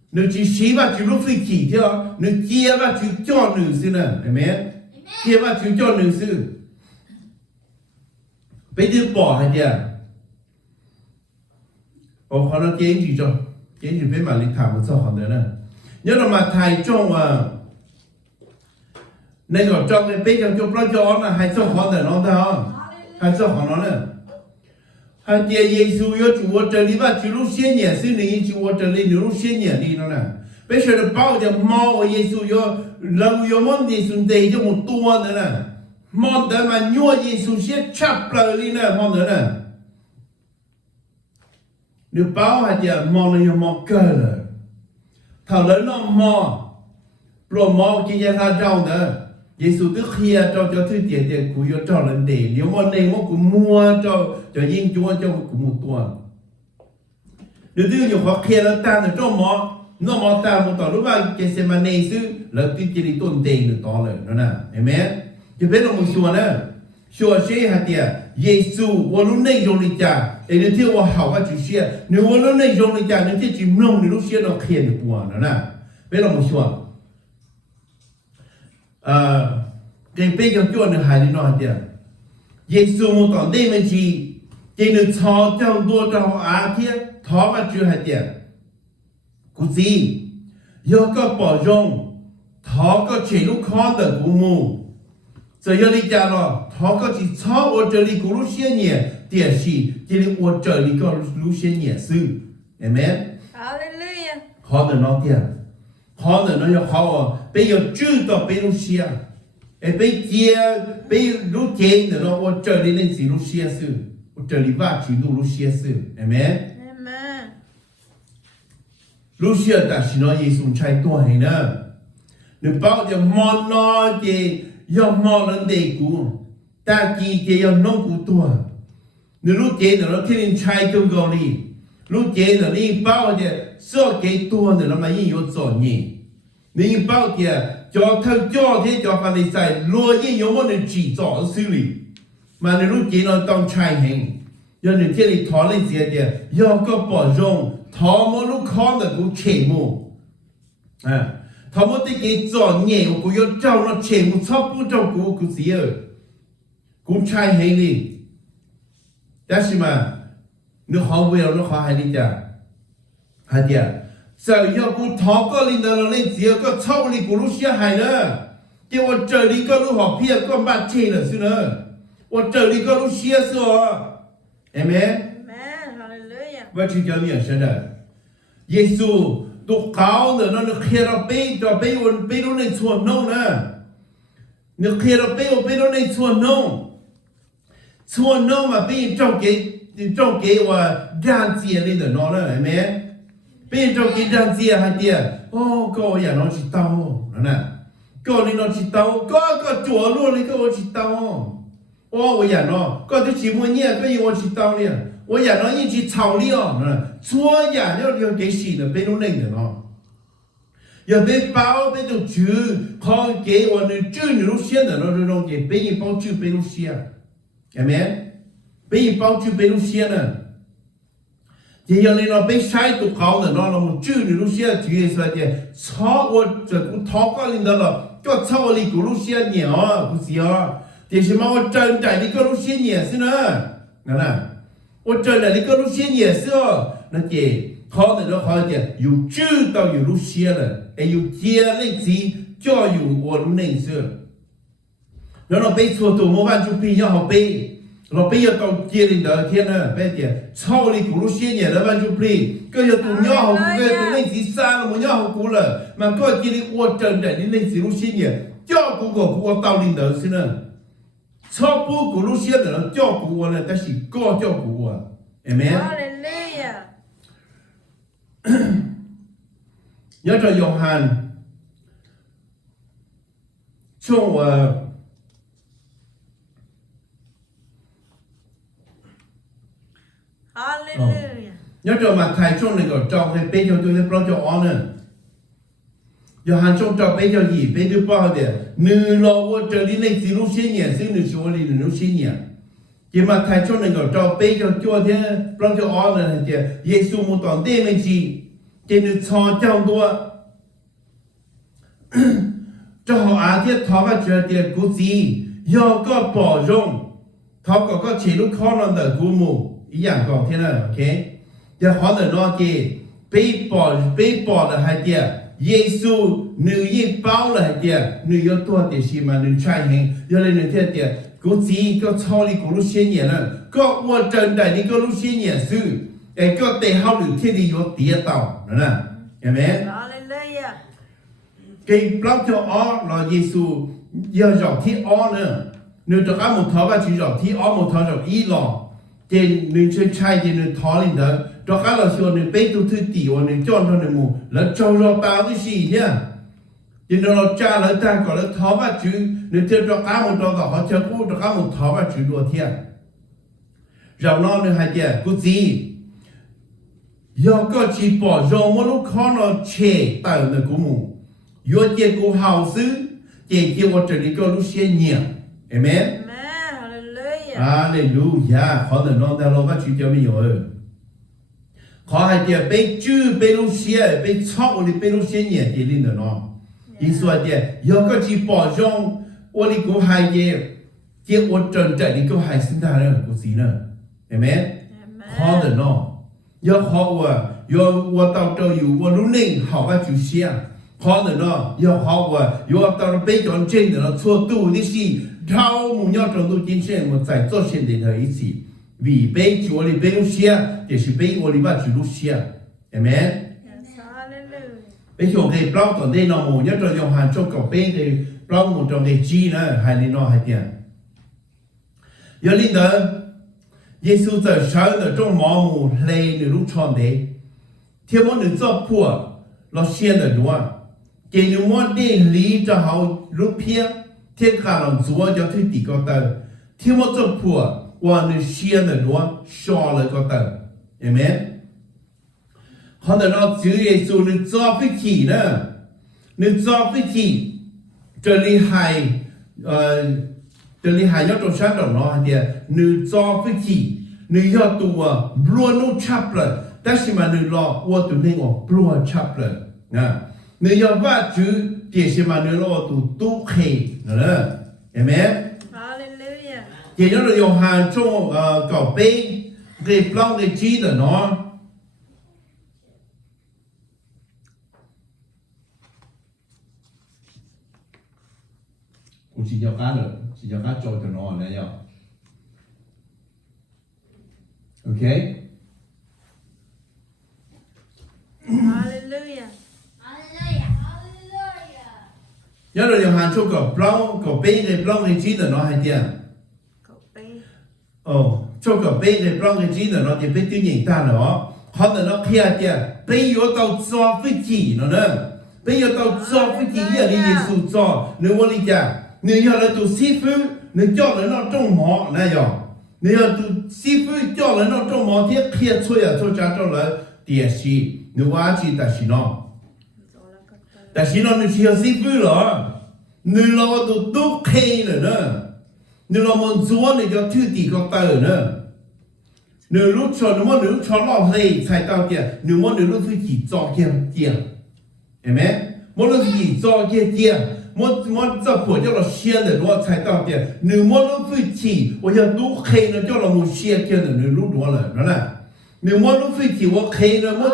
你去西把主路飞起掉你接把主叫你是呢amen接把主叫你是bây giờ bỏ hay chưa họ nói kiến gì cho kiến gì biết mà lịch thảo một số họ nữa nè nhớ là mà thầy trong nên rồi trong cái bây giờ chụp nó cho nó hay số họ nữa nó thôi hay số họ nó nè hay tiền Giêsu yo chủ ở đây và chủ lúc xưa nhẹ xưa này chủ ở đây lúc xưa nhẹ đi nó nè bây giờ là bao giờ mau Giêsu yo làm yo món gì xuống đây cho một tua nữa nè món đó mà nhua Giêsu sẽ chắp lại đi nè món nữa nè nếu bao hạt giờ mò nó mò cơ rồi thảo lớn nó mò rồi mò kia ra tha rau nữa Giêsu tức kia cho thứ tiền tiền của yo cho lần để nếu mò này mò cũng mua cho yên chúa cho cũng một tuần nếu thứ nhiều khó kia nó tan được cho mò nó mò tan một tuần lúc mà cái xem mà này xứ là cái gì tuần tiền được to rồi nó nè amen chứ biết là một số nữa số sẽ hạt giờ Giêsu 我lúc này用力讲诶你听我好啊主些你我lúc này用力讲你这只弄你lúc些nó khen được buồn nữa nè biết là một số cái bây giờ cho nó hay đi nói đi Giêsu một còn đây mình chỉ cái nó cho trong đua trong á thiên thọ mà chưa hay đi cú gì giờ có bỏ rong thọ có chỉ lúc con được cú mù giờ giờ đi cha lo thọ có chỉ cho ở这里古路些年电视这里我这里个路些年是 amen Hallelujah 好的那点好的那要好啊被要知道被路些哎被接被路接的那我这里那是路些是我这里挖去路些是 amen Amen 路些但是那耶稣才多还呢你包的毛那的要毛人的股ta chỉ cái yêu nông cụ tua nếu lúc chế nó thiên nhiên trai công cầu đi lúc chế nó đi bao giờ so cái tua nó mà yên yếu cho nhỉ nếu bao giờ cho thằng cho thế cho phải đi sai lúa yên yếu mà nó chỉ cho xử lý mà nếu lúc chế nóต้อง trai hình giờ nếu thiên nhiên thọ lên gì thì yêu có bảo rong thọ mà lúc khó là cũng chế mù thọ mà cái cho nhỉ cũng yêu trâu nó chế mù sắp不trâu cũng gì cũng trai hay đi đó là mà nó khó về nó khó hay đi chả hay đi giờ giờ cũng thọ có linh đó là lên gì có sau đi cũng lúc xưa hay nữa chứ tôi chờ đi có lúc học phía có bắt chơi là xưa nữa tôi chờ đi có lúc xưa xưa amen Amen. Hallelujah. và chỉ cho mình sẽ được Giêsu tụ cáo nữa nó kia ra bê cho bê nó nên xuân nông nè nó kia ra bê nó nên xuân nông mà bê trong cái và đàn chia lên được nó nữa amen bê trong cái đàn chia hay tiệt có nhà nó chỉ tao nè có đi nó chỉ tao có chùa luôn đi có chỉ tao我呀喏，搞这节目呢，个有我知道的，我呀喏一起炒的哦，做呀要给洗的，被弄冷的喏，要被包被都煮，好给我的煮你都鲜的喏，这种给被人包煮被都鲜，明白？被人包煮被都鲜呢，这样的喏被晒都好的喏，那么煮你都鲜，煮的说的，炒我这个炒个领导了，叫炒里咕噜鲜呢啊，不是啊。thì xem mà chân chạy đi có lúc xí nhẹ xí nữa nè chân chạy đi có lúc xí nhẹ xí nó chỉ khó thì nó khó thì dù chưa tao dù lúc xí là dù chia lên gì cho dù ở lúc này xưa nó bây giờ tụi mua bán chụp hình nhau học nó bây giờ tao chia lên đó thiên nữa bây giờ sau đi cũng lúc xí nhẹ nó bán chụp hình cái giờ tụi nhau học cái tụi lên gì xa là một nhau học cũ là mà có chia đi qua chân chạy đi lên gì lúc xí nhẹ cho của tao lên đó xí nữa sau bố của lúc xưa là nó cho cụ này ta chỉ có cho cụ amen Hallelujah. nhớ cho Gioan trong Hallelujah. nhớ cho mà thầy trong này có trong cái bé cho tôi cái bao cho on nữa Gioan trong cho bé cho gì bé đưa bao để nữ lo vô trở đi lên gì lúc xưa nhỉ xin nữ số đi lúc xưa nhỉ chỉ mà thầy trong này có cho bé cho thế bao cho on nữa thì Giêsu một toàn đêm mình chỉ chỉ nữ cho trong đó cho họ à thiết thọ và chờ tiền của gì do có bỏ rong thọ có chỉ lúc khó nó đỡ của mù ý dạng còn thế nào ok giờ họ đỡ nó thì bị bỏ là hai tiền Giêsu nữ y bao là hai tiền nữ yêu tua tiền gì mà nữ trai hình giờ lên nữ thiết tiền của gì có cho đi của lúc xưa nhỉ là có qua trần đại đi có lúc xưa nhỉ sư cái có tệ hao nữ thiết đi vô tiền tàu nữa nè amen Hallelujah. cái blog cho ó là Giêsu giờ dọc thi ó nữa nếu cho các một thọ và chỉ dọc thi ó một thọ dọc ý lò trên nếu chơi trai trên nếu thọ lên đó cho các là số nếu bé tu thứ tỷ hoặc nếu chọn cho nếu mù là cho bao cái gì nhá trên đó là cha là ta gọi là thọ và chữ nếu chơi cho các một thọ họ chơi cũng cho các một thọ và chữ đùa thiệt rồi nó nếu hai tiền cái gì do có chỉ bỏ rồi một lúc khó nó chê tại nơi của mù do chê của hào sư chê chê vào trời đi có lúc xe nhiều amen Amen. Hallelujah. hallelujah khó là nó đã lo bắt chữ cho mình rồi khó hay chê bê chữ bê lúc xe bê chọc đi bê lúc xe nhiều thì lên được nó ý xua chê do có chỉ bỏ rồi ô đi của hai chê vào trời đi có hai sinh ra nữa của gì nữa amen khó là nó do họ do我到这有我努力好个就行，好的呢，要好要到北京真的错度的是，超木要程度精神我在做现在的一起，为北就我的北路线，也是北我的把就路线，amen。 Yes. Hallelujah. 北就给 block 到那那木要着用汉做个北的 block 木着给 G 呢，还得那还点，要领导。耶稣在山的种毛木类的路传的，天么你做破，老先的多，给你么的离着好路偏，天看了左脚推底高的，天么做破，我你先的多，少了高的，amen。好的，那主耶稣你做飞机呢，你做飞机，这里还这里还要做啥的呢？的，你做飞机，你要ตัวบลัวนู่ชับเลยแต่สิมา你รอว่าตัวนี้ว่าบลัวชับเลยนะ你要ว่าจื้อเดี๋ยวสิมา你รอตัวตู้เขนะเห็นไหม Hallelujah. เ thì nó là điều hàn trong cậu bé cái plong cái chi là nó cũng chỉ cho cá rồi chỉ cho cá trôi cho nó này nhá ok Hallelujah. nhớ là điều hàn trong cậu bé cái plong cái chi là nó hay tiền Cậu bé. cho cậu bé cái plong cái chi là nó thì bé tự nhiên ta nó họ là nó kia tiền bé yếu tao cho với chỉ nó nữa bé yếu tao cho với chỉ giờ đi Giêsu cho nếu mà đi chả nếu giờ là tụ sĩ phu nếu cho là nó trong mỏ này rồi nếu giờ tụ sĩ phu cho là nó trong mỏ thì kia chơi à cho cha cho là tiền sĩ nếu mà chỉ ta sĩ nóแต่สิเราเนี่ยเชียร์ซีฟื้นเหรอเนี่ยเราตัวตุ๊กเคเลยนะเนี่ยเรามันจ้วนเนี่ยจะชื่อตีก็เตอร์นะเนี่ยรู้ชนเนี่ยมันรู้ชนรอบเลยใส่เตาเดียเนี่ยมันเนี่ยรู้ฟื้นจีจ่อเกี่ยเกี่ยเห็นไหมมันรู้ฟื้นจีจ่อเกี่ยเกี่ยมันจะผัวเจ้าเราเชียร์เนี่ยรู้ใส่เตาเดียเนี่ยมันรู้ฟื้นจีว่าจะตุ๊กเคเนี่ยเจ้าเรามันเชียร์เกี่ยเนี่ยรู้ตัวเลยนั่นแหละเนี่ยมันรู้ฟื้นจีว่าเคเนี่ยมัน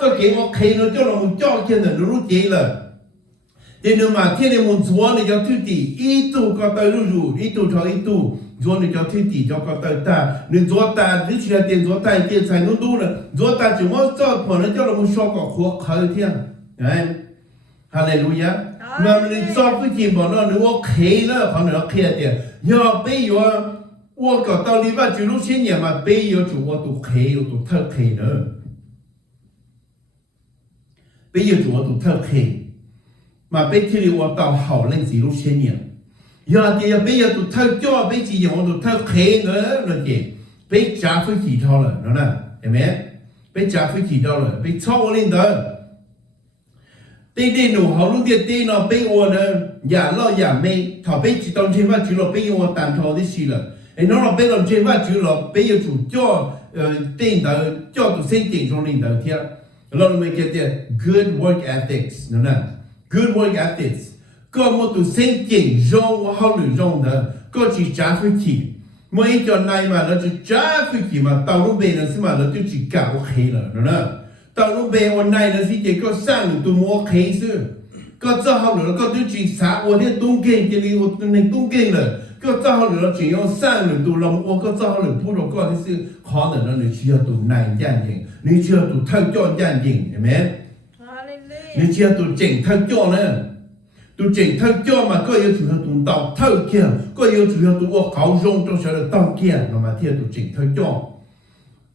จะเกี่ยว่าเคเนี่ยเจ้าเรามันจ่อเกี่ยเนี่ยรู้เกี่ยเลยแต่เนื่อมาที่ในมุนจวนเนี่ยจะทุติอีตูก็เตยรู้อีตูทออีตูจวนเนี่ยจะทุติจะก็เตยตาหนึ่งจวนตาหรือเชียร์เตียนจวนตาเตียนใส่นู้นดูเลยจวนตาจึงว่าเจ้าผลนั้นเจ้าเรามุนชอบก็ขวบเขาเที่ยงไงฮาเลลูยาเมื่อมันชอบวิธีบอกว่าหรือว่าเคแล้วเขาเนี่ยเคเตียอย่าไปอยู่我搞到你把记录些年嘛，北有主我都开有都特开呢，北有主我都特开。mà bây giờ tôi tạo hậu lên gì lúc xem nhỉ giờ thì bây giờ tôi thao cho bây giờ tôi thao khé nữa là gì bây trả phải chỉ thao rồi nó nè hiểu không bây trả phải chỉ thao rồi bây cho lên đó đây nụ hậu lúc tiền đây nó bây giờ nữa giả lo giả mê thảo bây chỉ tao trên vai chỉ là bây giờ tạm thao đấy xí rồi nó là bây giờ trên vai chỉ là bây giờ chủ cho tiền đó cho tôi xin tiền cho lên đó thiệt rồi mình cái tiền good work ethics nó nè good work ethics ก็มาตัวเส้นเก่งร้องว่าเขาหรือร้องเด้อก็จีจ้าฟิกีเมื่อจนนายมาแล้วจะจ้าฟิกีมาตาวรุ่งเบนสิมาแล้วจะจีกะโอเคเลยนะตาวรุ่งเบนวันนายนะสิเจก็สร้างตัวมัวเคซึก็เจ้าเขาหรือก็จะจีสาวันนี้ตุ้งเก่งจะรีวันนึงตุ้งเก่งเลยก็เจ้าเขาหรือจี要สร้างหรือตัวลำวัวก็เจ้าเขาหรือผู้รู้ก็ที่是ขอเนี่ย你需要ตัวนายย่านยิง你需要ตัวเท่าจ้อนย่านยิงเห็นไหม你只要ตัวเจ๋งเท่าจ้อนะตัวเจ๋งเท่าจ้อมาก็要主要ตัวเต่าเท่าเกี่ยก็要主要ตัวเขาจงตัวเสด็จเต่าเกี่ยเรามาเทียบตัวเจ๋งเท่าจ้อ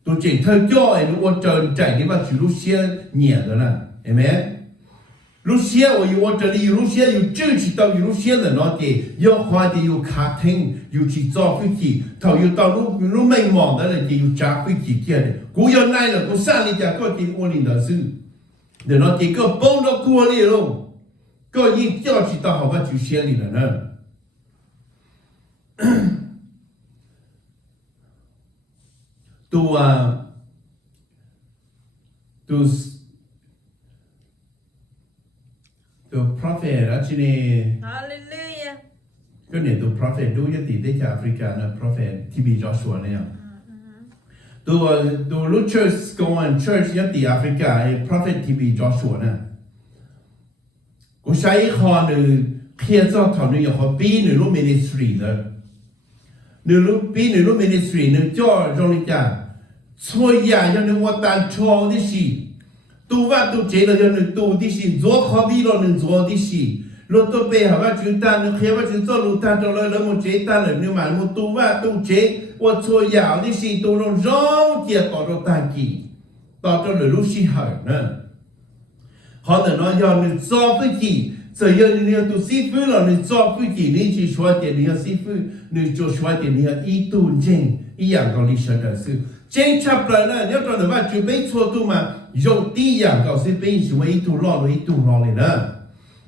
ตัวเจ๋งเท่าจ้อไอ้รู้ว่าเจอใจนี่ว่าถือรู้เสียเนี่ย的นะเห็นไหมรู้เสีย我有我这里有รู้เสีย有支持到有รู้เสีย的那点要花的有卡厅有去造飞机头有到รู้ไม่มอง的了就有加飞机เกี่ย的กู要耐了กู上你家ก็กิน我领导是เดี๋ยวเราตีก็ป้องเรากลัวเลยลูกก็ยิ่งเจ้าจิตตาหอว่าจุเชียนี่แหละนะตัวprophet นะที่นี่ Hallelujah ก็เนี่ยตัว prophet ดูจะติดได้จากแอฟริกานะ prophet ที่มีจอชัวเนี่ยตัวลูก church ก็วัน church ยัติแอฟริกาไอ้ prophet ที่มีจอชัวเนี่ยกูใช้คอหนึ่งเพียรเจ้าถอนหนึ่งอย่างเขาปีหนึ่งรู้ ministry เลยหนึ่งรู้ปีหนึ่งรู้ ministry หนึ่งจ่อตรงนี้จ้ะช่วยอย่างหนึ่งว่าตานชองที่สี่ตัวว่าตัวเจริญหนึ่งตัวที่สี่จ่อข้อบีเราหนึ่งจ่อที่สี่รถตัวเปย์หาว่าจุดตานหนึ่งเขียนว่าจุดจ่อลูกตานจ่อเลยแล้วมันเจตานเลยหนึ่งมันมันตัวว่าตัวเจว่าช่วยอย่างที่สี่ตัวเราร้องเกี่ยวต่อเราตานกี่ต่อเราเลยรู้สิหายนะเขาแต่น้อยยอมหนึ่งจ่อไปกี่这样你要读师傅了，你做不起，你去说点你要师傅，你就说点你要一度正一样高你说的是，正差不多呢，你要讲的话就被错度嘛，用第一样高是被什么一度落了一度落了呢，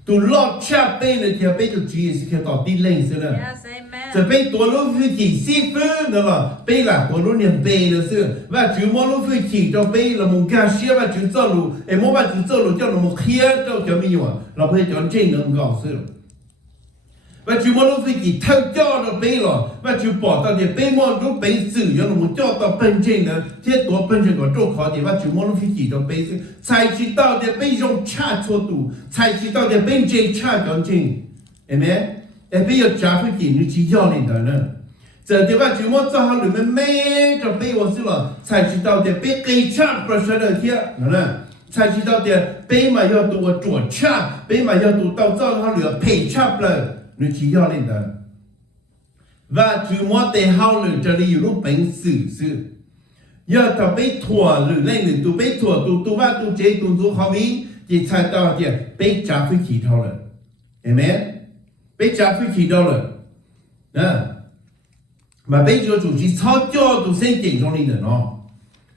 都落差被呢条被就直接是看到地类是呢。Yes, amen. 这被多路飞机师傅的了，被啦多路年背的是，ว่า就莫路飞机就被了蒙干些ว่า就走路，哎莫ว่า就走路叫那么黑就叫没有啊，เราเพื่อจะเจง能搞是。và chú muốn lúc phải chỉ thâu cho nó bê rồi và chú bỏ tao thì bê mòn lúc bê xử cho nó muốn cho tao bên trên nữa thiết tổ bên trên có chỗ khó thì và chú muốn lúc phải chỉ tao bê xử sai chỉ tao thì bê dùng cha cho tụ sai chỉ tao thì bên trên cha còn trên amen em bây giờ trả phải chỉ như chỉ cho nên đó nữa giờ thì và chú muốn cho họ được mê cho bê vào xử là sai chỉ tao thì bê cây cha bớt sợ đời thiệt nữa sai chỉ tao thì bê mà要tụ chuột cha bê mà要tụ tao cho họ được pay cha rồi你只要领的，và chú muốn để hao lửa cho đi lúc bệnh xử sự, giờ tao bị thua lửa lên lửa tu bị thua tu và tu chế tu khó bí, chỉ thay tao thì bị trả phí chỉ thao lửa, amen, bị trả phí chỉ thao lửa, nè, mà bây giờ chủ chỉ sao cho tu sinh tiền trong linh nó,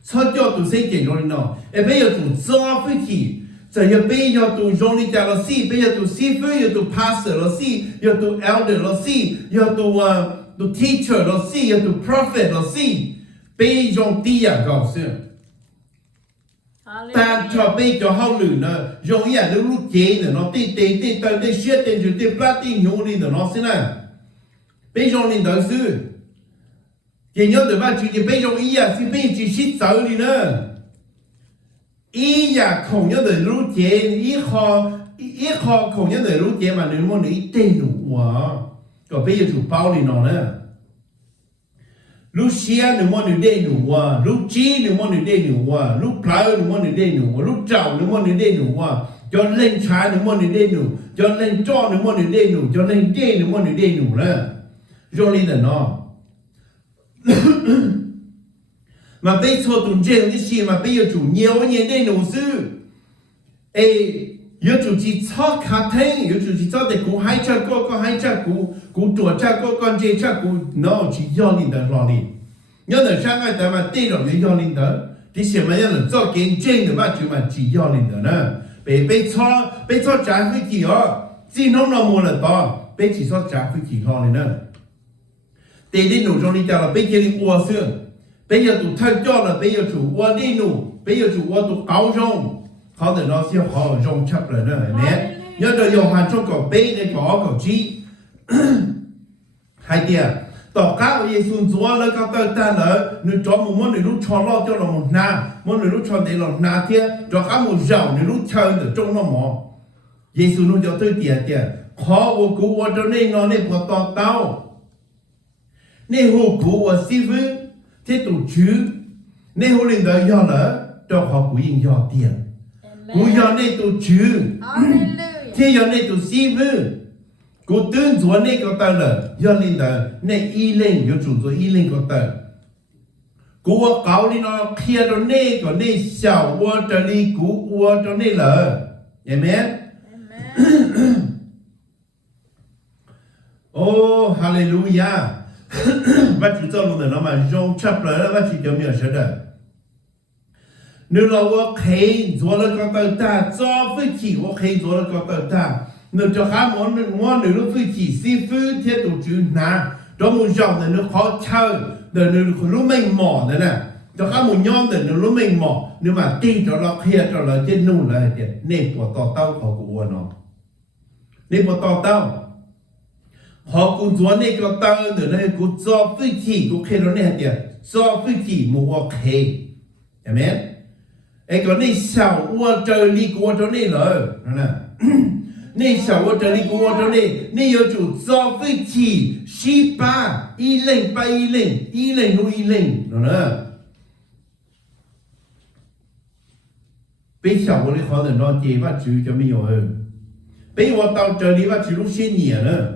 sao cho tu sinh tiền trong linh nó, bây giờ chủ cho phí chỉ giờ giờ bây giờ tụ dòng đi trả lo xí bây giờ tụ sĩ phu giờ tụ pastor lo xí giờ tụ elder lo xí giờ tụ teacher lo xí giờ tụ prophet lo xí bây giờ đi à gạo xưa ta cho bây giờ hao lử nữa dòng nhà nó lúc chế nữa nó tê tao tê shit tê chữ tê plat tê nhung đi nữa nó xí này bây giờ lên đó xưa chỉ nhớ được ba chữ bây giờ ý à xí bây giờ chỉ shit sợ đi nữa ý nhà không nhớ được lúc chế ý kho không nhớ được lúc chế mà nếu muốn ý tên đủ quá còn bây giờ chủ bao đi nó nữa lúc xia nếu muốn được tên đủ quá lúc chi nếu muốn được tên đủ quá lúc plei nếu muốn được tên đủ quá lúc trầu nếu muốn được tên đủ quá cho lên trái nếu muốn được tên đủ cho lên cho nếu muốn được tên đủ cho lên dê nếu muốn được tên đủ nữa rồi lên là nó mà bây giờ tụi trẻ cái gì mà bây giờ chủ nhiều nhân đây nấu sư, giờ chủ chỉ cho cá theng, giờ chủ chỉ cho để cụ hai cha có hai cha cụ tuổi cha có con trai cha cụ nó chỉ do linh đó lo linh, nhớ là sang cáiแต่mà tên rồi do linh đó, thì xem mà nhớ là cho kiến chân de mà chủ mà chỉ do linh đó nè, bây cho trả phí gì đó, chỉ nó mua là to, bây chỉ cho trả phí gì thôi nè, để đi nấu trong đi cha là bây giờ đi mua xương bây giờ tụi thay cho là bây giờ chủ qua đi nụ bây giờ chủ qua tụi áo rong họ để nó sẽ họ rong chấp lại nữa nè nhớ được dùng hàng trong cổ bê để cổ chi hai tia tỏ cá của Giêsu chúa là các tờ ta là nếu cho một món lúc cho lo cho là một na món lúc cho để là na tia cho cá một rau nếu lúc chơi được trong nó mỏ Giêsu nó cho tôi tia khó của cụ cho nên nó nên bỏ tao tao nên hồ cụ của sư phụ thế tụ chứ nên hồ linh đời do lỡ cho họ cũng yên do tiền cũng do nên tụ chứ thế do nên tụ si vư cũng tương chúa nên có tờ lỡ do linh đời nên y linh do chủ chúa y linh có tờ cũng có cáo đi nó kia đó nên có nên xảo qua trở đi cũng qua cho nên lỡ amen oh hallelujah và chỉ cho luôn nó mà dùng chấp lại và chỉ cho mình sẽ được nếu là我可做了个到大做飞机我可以做了个到大nếu cho khá món nếu nó飞机师傅thiết tổ chức na đó một dòng này nó khó chơi để nó lúc mình mỏ này nè cho khá một nhóm để nó lúc mình mỏ nếu mà tin cho nó kia cho nó trên nụ là nên của tao tao của nó nên của tao tao họ cũng做那个当的那个做飞机，我看到那点做飞机没我开，对没？哎，个那小我这里我这里了，那小我这里我这里，那有就做飞机1810呢？被小我的好人让接吧，就没有，被我到这里吧，就录些年了。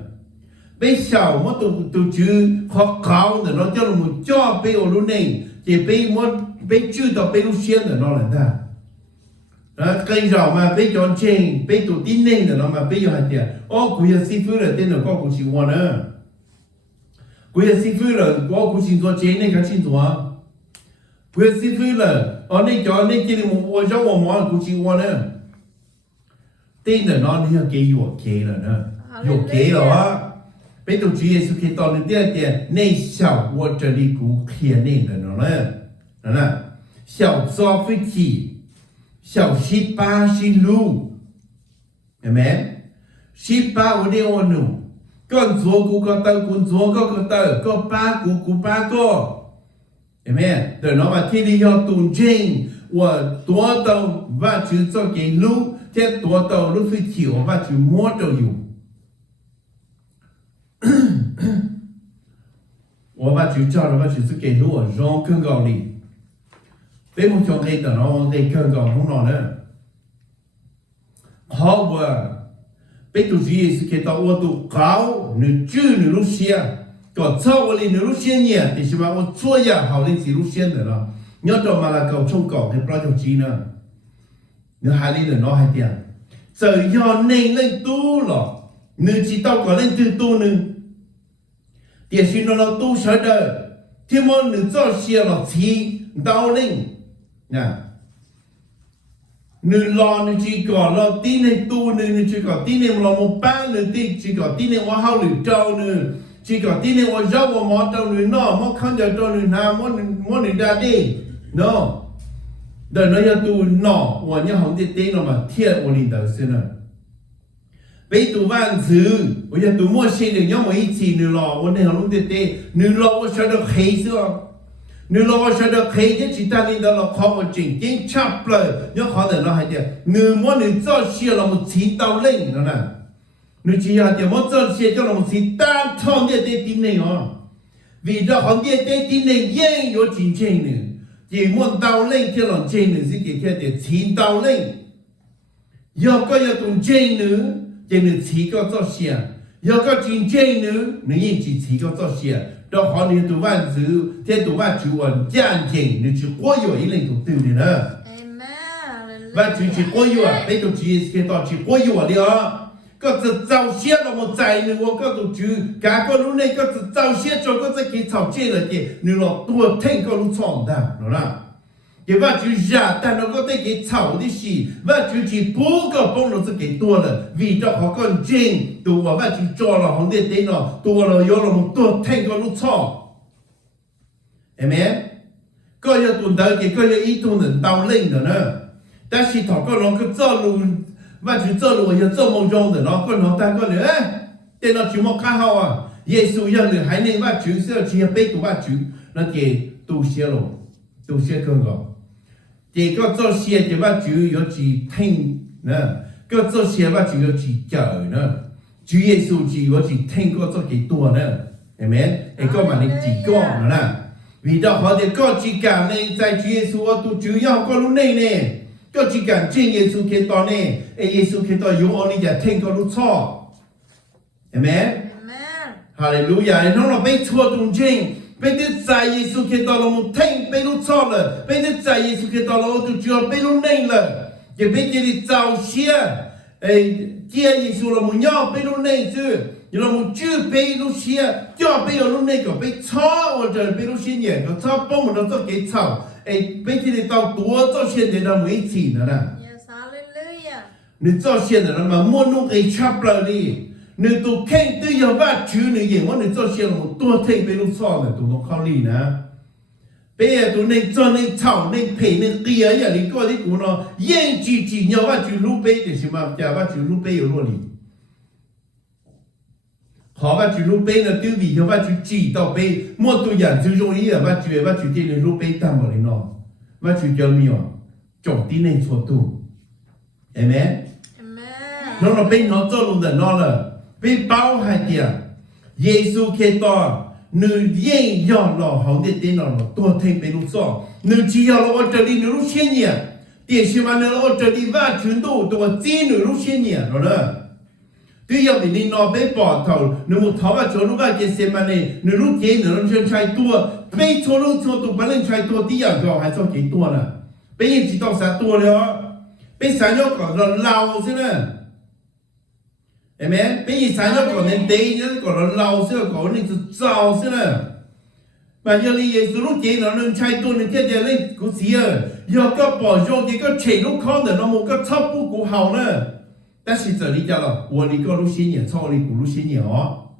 bây giờ mà tụi chứ khó khăn để nó cho nó một cho bây giờ lúc này thì bây chưa tao bây lúc xuyên để nó là ta đó cây rau mà bây giờ trên bây tụi tin nên để nó mà bây giờ hạt tiền ô cụ giờ sư phụ là tên là có cụ chỉ quan nữa cụ giờ sư phụ là có cụ chỉ做钱那个清楚啊cụ giờ sư phụ là ở đây cho nên chỉ một我叫我妈cụ chỉ quan nữa tên là nó như cái有给了呢有给了啊bây giờ Chúa Giêsu khi tao lên tiền tiền nay小我这里股偏内的呢呢小做飞机小18是路，amen 18我的我努 con chúa cú có tơ con chúa có tơ có ba có amen để nó mà khi đi học tụng kinh và tua tàu và chữ cho cái lúc thế tua tàu lúc phải chịu và chữ mua tàuอยู่我把主叫了，把主是给了我，让更高的。俾我講你等我哋更高空浪呢，好啊！俾到主耶穌給到我都高，你住你路線，個操我哋你路線呢，但是話我做呀好你是路線的啦，你要到馬拉高衝高，你不要記呢，你還你能攞係點？就要你能多了，你知道個能最多呢？也是那老都晓得，天么你早些了起道理，啊，你老你只个老天你多你只个天你老么办你的只个天你我好你招你，只个天你我招我冇招你喏，冇看着招你那冇你大的喏，但那要多喏，我要红的天了嘛，天我领导是呢。俾读万字，我要读默写的，要么一起你了，我那好弄的的，你了我晓得黑是吧？你了我晓得黑的，其他领导了考我正经差不了，要考的了还的，你么你早写了我提到零了呢？你只要的我早写叫我提单场的的点内哦，为了行的的点内也有真正呢，也么到零叫人真呢是给他的提到零，要个要懂真呢。这你起个做些，要个真正呢，你应只起个做些，到好你读完字，再读完就完讲经，你就过有一类都对的呢。完就是过有啊，别都只是到只过有啊了，个是早些了么在呢，我个都就，家个路内个是早些做个是给吵架了的，你老多听个路闯的，懂啦？也把就热，但那个得给炒的是，把就是不个帮了是给多了，为了好干净，多我把就做了红的电脑，多了有了么多听个路炒，係咪？個要돈到嘅，個要一度能到零的呢。但是頭個啷個做路，把就做路要做冇用的，啷個啷但個呢？電腦就冇看好啊！耶穌要你還能把就是只要被讀把就，那給都寫咯，都寫更高。这个做些就把主要去听呢，个做些把主要去教呢，主耶稣主要去听个做几多呢？係咪？一個嘛你自講啦，為到好的個之間呢，在主耶穌我都主要個路內呢，個之間真耶穌佢到呢，耶穌佢到有我哋就聽個路錯，係咪？哈利路亞！你攞俾錯動靜。被的在耶稣看到了，我听被路错了；被的在耶稣看到了，我就就要被路内了。也被这里早些，接耶稣了，我要被路内是，有了我就被路些，就被路内个被错，或者被路些年个错，帮我们做给错，被这里到多做些的那没钱了呢。你做些的那么莫弄给差不了的。你都看都要把主你眼光你做些我多听被路错的都能考虑呢。别都你做你炒你配你鸡啊呀，你个你股呢，眼睛只要把主路背的什么，假把主路背有落里。好把主路背呢，对比要把主指到背，莫都人最容易啊，把主对你路背淡薄哩喏，把主叫咩啊？重点你错度，係咪？喏喏背喏做路的喏了。被包海的，耶稣看到你眼要老好的电脑了，多听被路说，你只要了我这里你路线年，电视嘛你我这里挖全都多接你路线年了呢。对要你那被包头，你木头啊做路个这些嘛呢，你路接你路线才多，被错路错都不能才多，第二个还做几多呢？被人知道啥多了，被三幺搞了老是呢。係咪？比如產咗個人地，一個人老少個人就糟先啦。但係你耶穌都見到人猜多，你聽見你故事啊，有個保障嘅個前路可能我冇個超不夠好呢。但是這裡講了，我哋個路線嘢，錯你個路線嘢哦，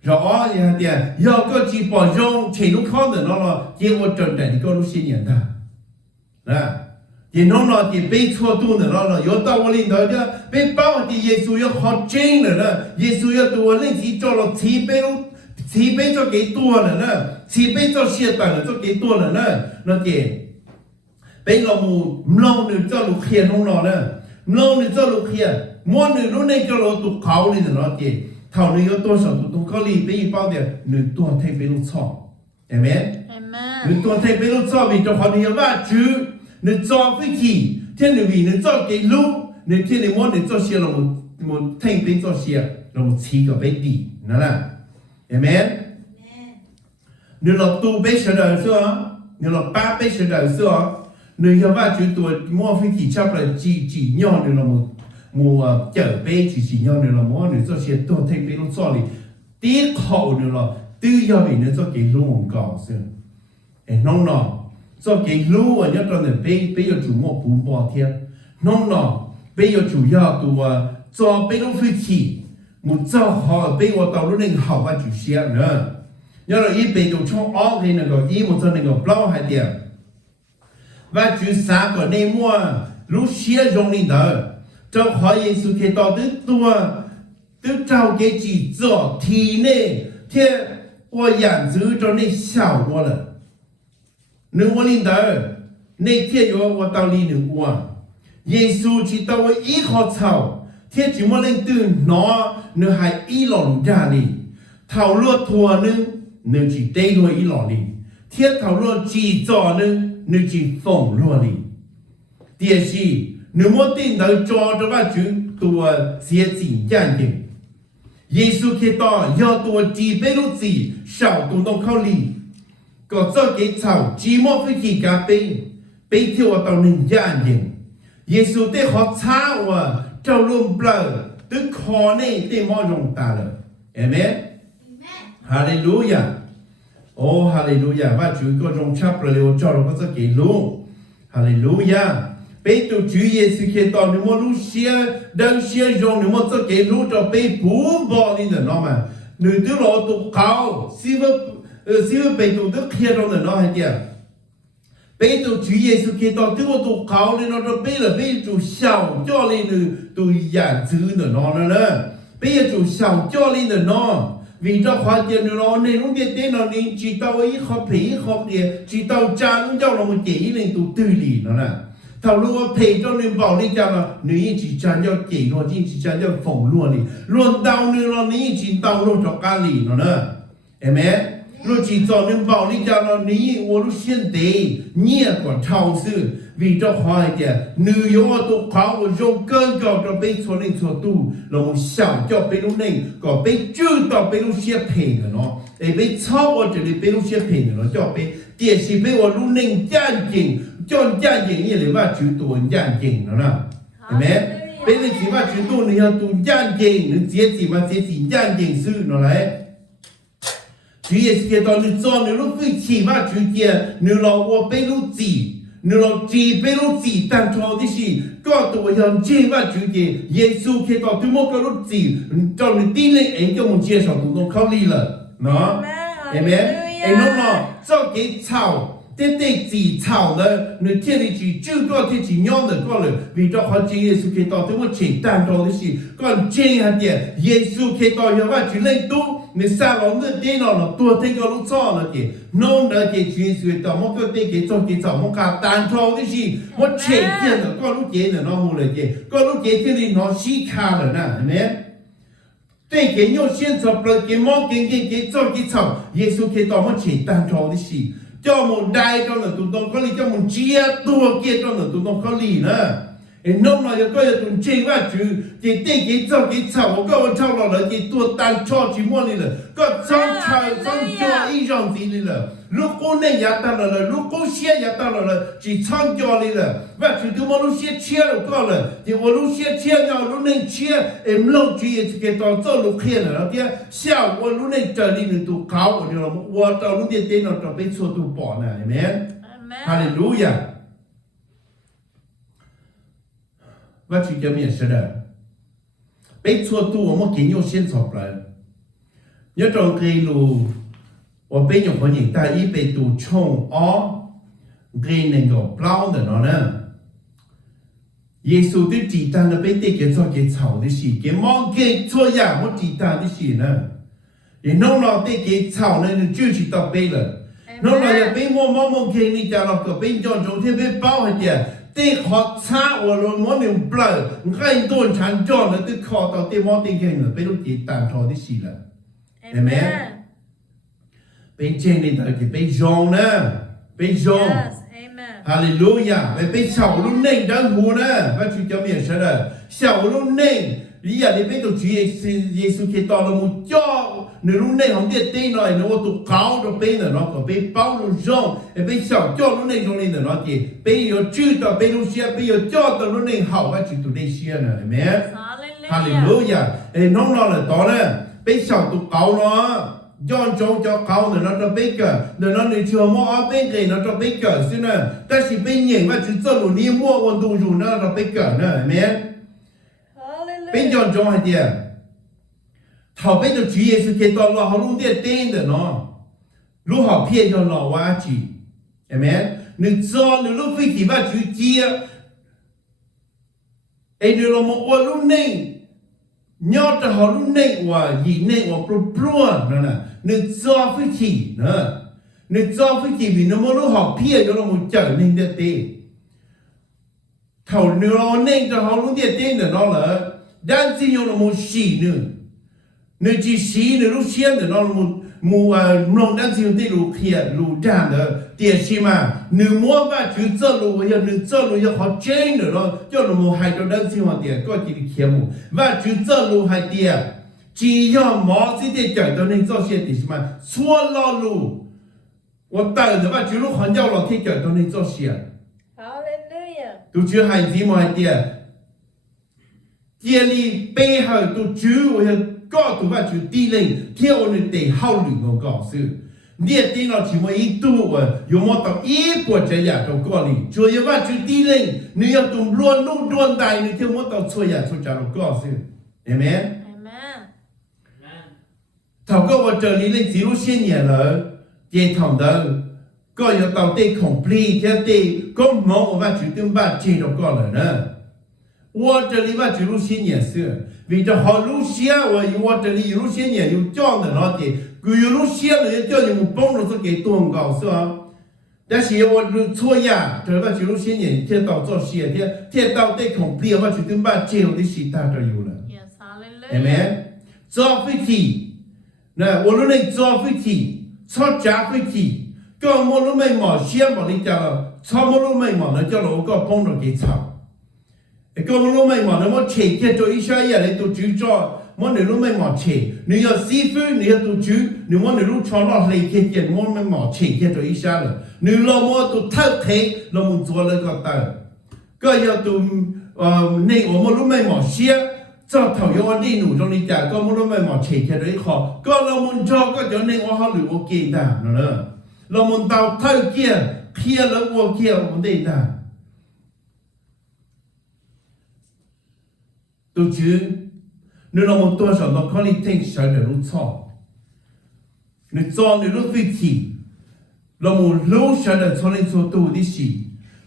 然後有啲有個只保障前路可能咯，結果真係你個路線嘢的，啊。也弄了的被错动的了，有到我领导的被包的耶稣要好真了呢，耶稣要多领起做了七倍做给多了呢，七倍做些单了做给多了呢，那的被老母老女做路开弄了呢，老女做路开，莫女路那叫老都考虑的了的，讨论有多少都考虑被一包的女多太被路错，对没？ Amen. 女多太被路错，为着好你要挖住。你做飞机，天你为你做记录，你天你摸你做些了我听别做些，了我吃个别地，那啦，amen。你了多别学的是啊，你了八别学的是啊，你要把最多摸飞机差不多几鸟你了我叫别几鸟你了摸你做些多听别都做哩，第一考你了都要为你做记录我告诉，哎弄喏。做给路啊，要到那被要主我不包天，弄了被要主要多做被都飞起，我做好被我到路那个好吧就先呢，要了一被就从二给那个一模做那个包还点，我就三个内幕路先容易的，这好耶稣看到的多，都找给几做体内天我养子着那效果了。你我领导，那天有我到里头过，耶稣去到我一号草，天只么能对拿，你还一浪家里，头落拖呢，你去带落一浪里，天头落几早呢，你去放落里，第是你莫领导抓着我就多些紧张的，耶稣看到要多几百路子，少多到考虑。ก็เจ้าเกศาจีมอฟิกิกาไปเที่ยวตอนหนึ่งย่านยิงเยซูได้ขอท้าว่าเจ้าลุ่มเปล่าตึกคอนี่ได้มอลงตาเลยเห็นไหมฮาเลลูยาโอ้ฮาเลลูยาว่าจุก็จงชับเร็วเจ้าเราก็จะเกิดรู้ฮาเลลูยาไปตัวจุเยซูเกตอนนึกว่าลูเชียดังเชียยงนึกว่าจะเกิดรู้จะไปปูบอลนี่เนาะมาหนึ่งตัวเราตัวเขาสิว่า是被动都看到的那还点，被动主耶稣看到对我都考虑那个被了被主小教练的都研究的那了，被主小教练的那，为着花钱的那内容的电脑你知道一好配一好的，知道家人叫我们给一人都对理了呢。他如果陪着你保利家了，你一起将要给我，一起将要封落你，轮到你了，你已经到落着咖喱了呢，对没？如今早年保利家了，你我都现得你也个超市，为着花一点，你有我都考我用更高的被错人错度，然后小叫被路人个被知道被路些平的喏，哎被超我这里被路些平的喏，叫被电视被我路人眼睛，叫眼睛也来话就多眼睛了呢，对没？被人起码就多你要多眼睛，你接起嘛接起眼睛是喏来。主耶稣看到你做你路飞起码主见你老我被路子，你老几被路子，但错的是，搞到我要这嘛主见，耶稣看到对某个路子，叫你第一人叫我们介绍都都考虑了，喏，对没？哎，侬喏，做给炒。对对，自炒的，你天里去就多天去养的过了，为着好这耶稣看到对我简单着的是，讲这样点，耶稣看到要我去领导，你三老那电脑了，多天个路错了的，弄的给耶稣看到，我个对给做给做，我讲单着的是，我前天的个路给的那么了的，个路给天里拿西卡了呢，是没？对，给有现做不给毛给做给炒，耶稣看到我简单着的是。叫我们带着呢，都当考虑；叫我们接多给着呢，都当考虑呢。哎，弄了一个要从这外就给对给做给炒，我告我炒了给多单炒去么里了，个炒做一样子里了。如果那也到了，如果些也到了，去炒家里了，我就对我路些钱了搞了，就我路些钱要路那钱，哎，老主也是给到做路钱了，点下我路那这里呢都搞我了，我到路的电脑都被错都爆了，阿门，哈利路亚。我去叫面试的，被错度我们给有先错不来，要找给路，我被有朋友带一被度冲哦，给那个包的呢，耶稣对鸡蛋的被得给做给炒的事，给毛给做呀，我鸡蛋的事呢，也弄了得给炒呢，你就知道背了。弄了也被我给你讲了个被叫昨天被包一点，得靠差我了我能不了，你看多长叫了得靠到得毛得给了，被都鸡蛋炒的事了，对没？被建立到给被用呢，被用。 Yes, amen. 哈利路亚！被小路内当湖呢，把主叫咩事了？小路内，你呀，你被主耶稣基督到了木叫，你路内行啲地来，你我都高咗被呢，那个被包路上，被小叫路内中里的那啲，被有主到被路些，被有叫到路内好，把主都那些呢，係咪？哈利 Hallelujah. 路亞！誒，弄落嚟到咧，被小都高咯。 ย้อนจงจะเขาเนี่ยเราจะไปเกิดเดี๋ยวเราในชั่วโมงเอาเป็นไงเราจะไปเกิดสินะแต่สิเป็นยังว่าจะจะหลุดนี้มั่ววันดูอยู่นะเราไปเกิดนะเห็นไหมเป็นย้อน Hallelujah. จงให้เดียเขาเป็นตัว主耶穌基督เราเขารู้เดียเต้นเด้อเนาะรู้เขาเพี้ยนเราว่าจีเห็นไหมนึกจอนึกรู้ฟิกิว่าจุเจียไอ้เนี่ยเรามาว่ารู้นี่ยอดแต่เขารู้นี่ว่ายีนี่ว่าปลุกนั่นน่ะ นึกจอฟิกินะนึกจอฟิกิวินมรู้หอบเพี้ยนเราหมดเจอนี่เด็ดเต้เขาเนื้อเราเน่งแต่เขารู้เด็ดเต้เนี่ยเราเหรอด้านที่เราหมดสีนึกจีสีนึกรู้เชี่ยเนี่ยเราหมดมองด้านที่เราได้รู้เพี้ยรู้ด้านเด้อเดี๋ยวใช่ไหมนึกมัวว่าจุดเจอรู้ว่านึกเจอรู้ว่าเขาเจนเนี่ยเราเจ้าเราหมดให้เราด้านที่ว่าเดี๋ยวก็จะเขียนว่าจุดเจอรู้ให้เดียว 只要毛这点讲到你做些的什么错了路，我等着吧，就路很叫老天讲到你做些， Hallelujah. 都就还怎么的，这里背后都就我要搞到吧就地灵，天我们得好灵我告诉，你电脑怎么一度我有么到一波这样都搞哩，就要吧就地灵，你要动乱弄乱带，你就么到错呀错这样告诉，明白？ Amen. 頭個我這裡咧只路些年了，也同到個要到底 complete 嘅啲，個冇我話決定把接到過來呢。我這裡話只路些年是，為咗好路些我這裡路些年有講的那啲，佢有路些人叫你們幫助給多高是吧？但是我錯呀，這話只路些年聽到做些聽到底 complete 我決定把接到的時代就有了。 Yes, 係 hallelujah. 咪？做飛機。 那我那做飞机，炒炸飞机，个我那没毛先把你讲了，炒我那没毛，那叫了我个帮着给炒。个我那没毛，那我切切做一下也来都煮做，我那都没毛切，你要师傅你要都煮，你我那都炒了来切切，我没毛切切做一下了，你老我都偷开，那么做那个的，个要都那我们都没毛先。 cho thầu yo đi nụ trong đi trả có muốn nó mày mò chỉ cho đấy khó có là muốn cho có cho nên họ lười ok ta nữa là muốn tàu thay kia là ok muốn đây ta tôi chứ nếu là mộtตัวsản nó có lý think sản để lúc cho nếu cho nếu lúc vị thì là một lúc sản để cho nên cho tôi đi xí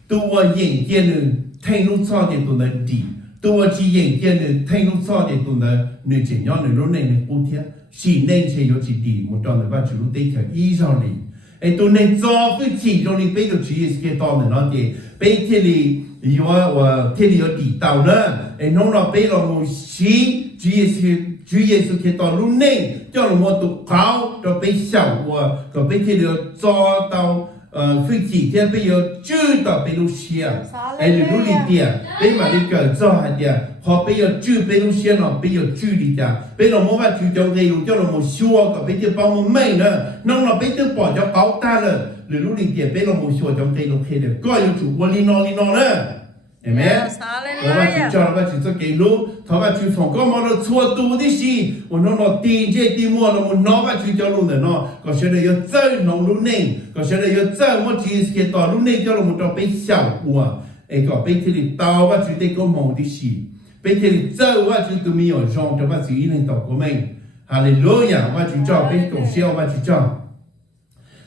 tôi hiện kia nữa thay lúc cho thì tôi nên đi ตัวจีเย่งเจียนเนี่ยทั้งลูกซอเด็กตัวนั้นเนี่ยเจียนย้อนเนี่ยรู้ในเนี่ยพูดเทียสีเน่งเชียวจีดีหมดตอนเนี่ยว่าจะรู้ได้แค่อีสานเลยไอ้ตัวเนี่ยจอฟิชีตรงนี้ไปตัวจีเอสเกตอนเนี่ยนั่นเองไปที่นี่อยู่ว่าที่นี่อยู่ดีเต่าเนอะไอ้น้องเราไปเราโมชีจีเอสเกตอนรู้เน่งเจ้าเราโมตุเขาเราไปเช่าว่าก็ไปที่นี่จอเต่า飞机天被有知道被路线，哎，你路里边，被嘛你个做下点，好被有知被路线了，被有知里点，被老母话就叫给路叫老母说个，被就帮我买呢，弄了被就包就搞大了，你路里边被老母说叫给路开的，个有主我哩喏呢，对没？ Yes, 我话就 hallelujah. 叫了就做给路，他话就放个毛了错多的事，我弄了地这地莫了，我拿话就叫路的喏，个现在要走弄路呢，个现在要走我只是给到路呢叫了我到被小我，哎个被这里到话就得个毛的事，被这里走话就都没有上，这话就一人到个门，哈利路亚，我就叫被狗笑我就叫，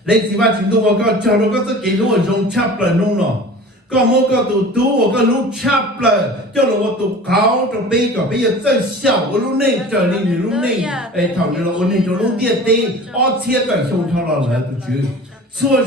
你只话就我讲叫了个这给路用差不了弄了。có một cái tụ cái lúc chắp là cho là một tụ cáo cho bây giờ chân xảo của lúc này trở nên lúc này thằng này là ổn định cho lúc tiệt tê ở chia cái sông thao là tụ chứ xua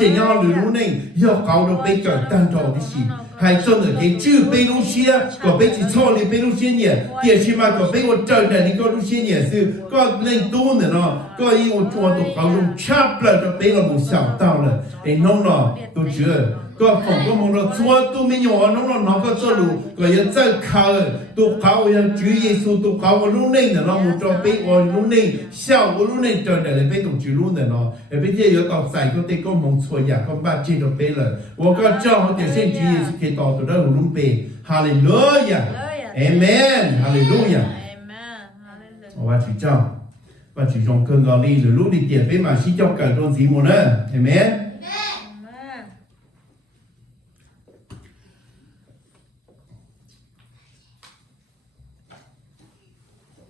xẻ nhau lúc này giờ cáo được bây giờ tan trò đi xí hay cho được cái chữ bây lúc xia có bây chỉ cho đi bây lúc xia nhỉ tiền xí mà có bây một trời này đi có lúc xia nhỉ sư có lên tu nữa nó có ý một chỗ tụ cáo dùng chắp là cho bây là một xảo tao là nông nó tụ chưa có phòng có một nó chúa tu mới nhỏ nó có cho đủ có những chân khảo tu khảo những Chúa Giêsu tu khảo của lúc này nó một cho bé của lúc này sau của lúc này trời này bé đồng chí lúc này nó bây giờ有到赛个地个蒙错呀，个把接到bé了，我个叫好点先主耶稣给到到那路边，哈利路亚 ，Amen， 哈利路亚， Amen. Hallelujah. 我去叫，我去用更高的路的点，别嘛是叫改动字母呢，Amen。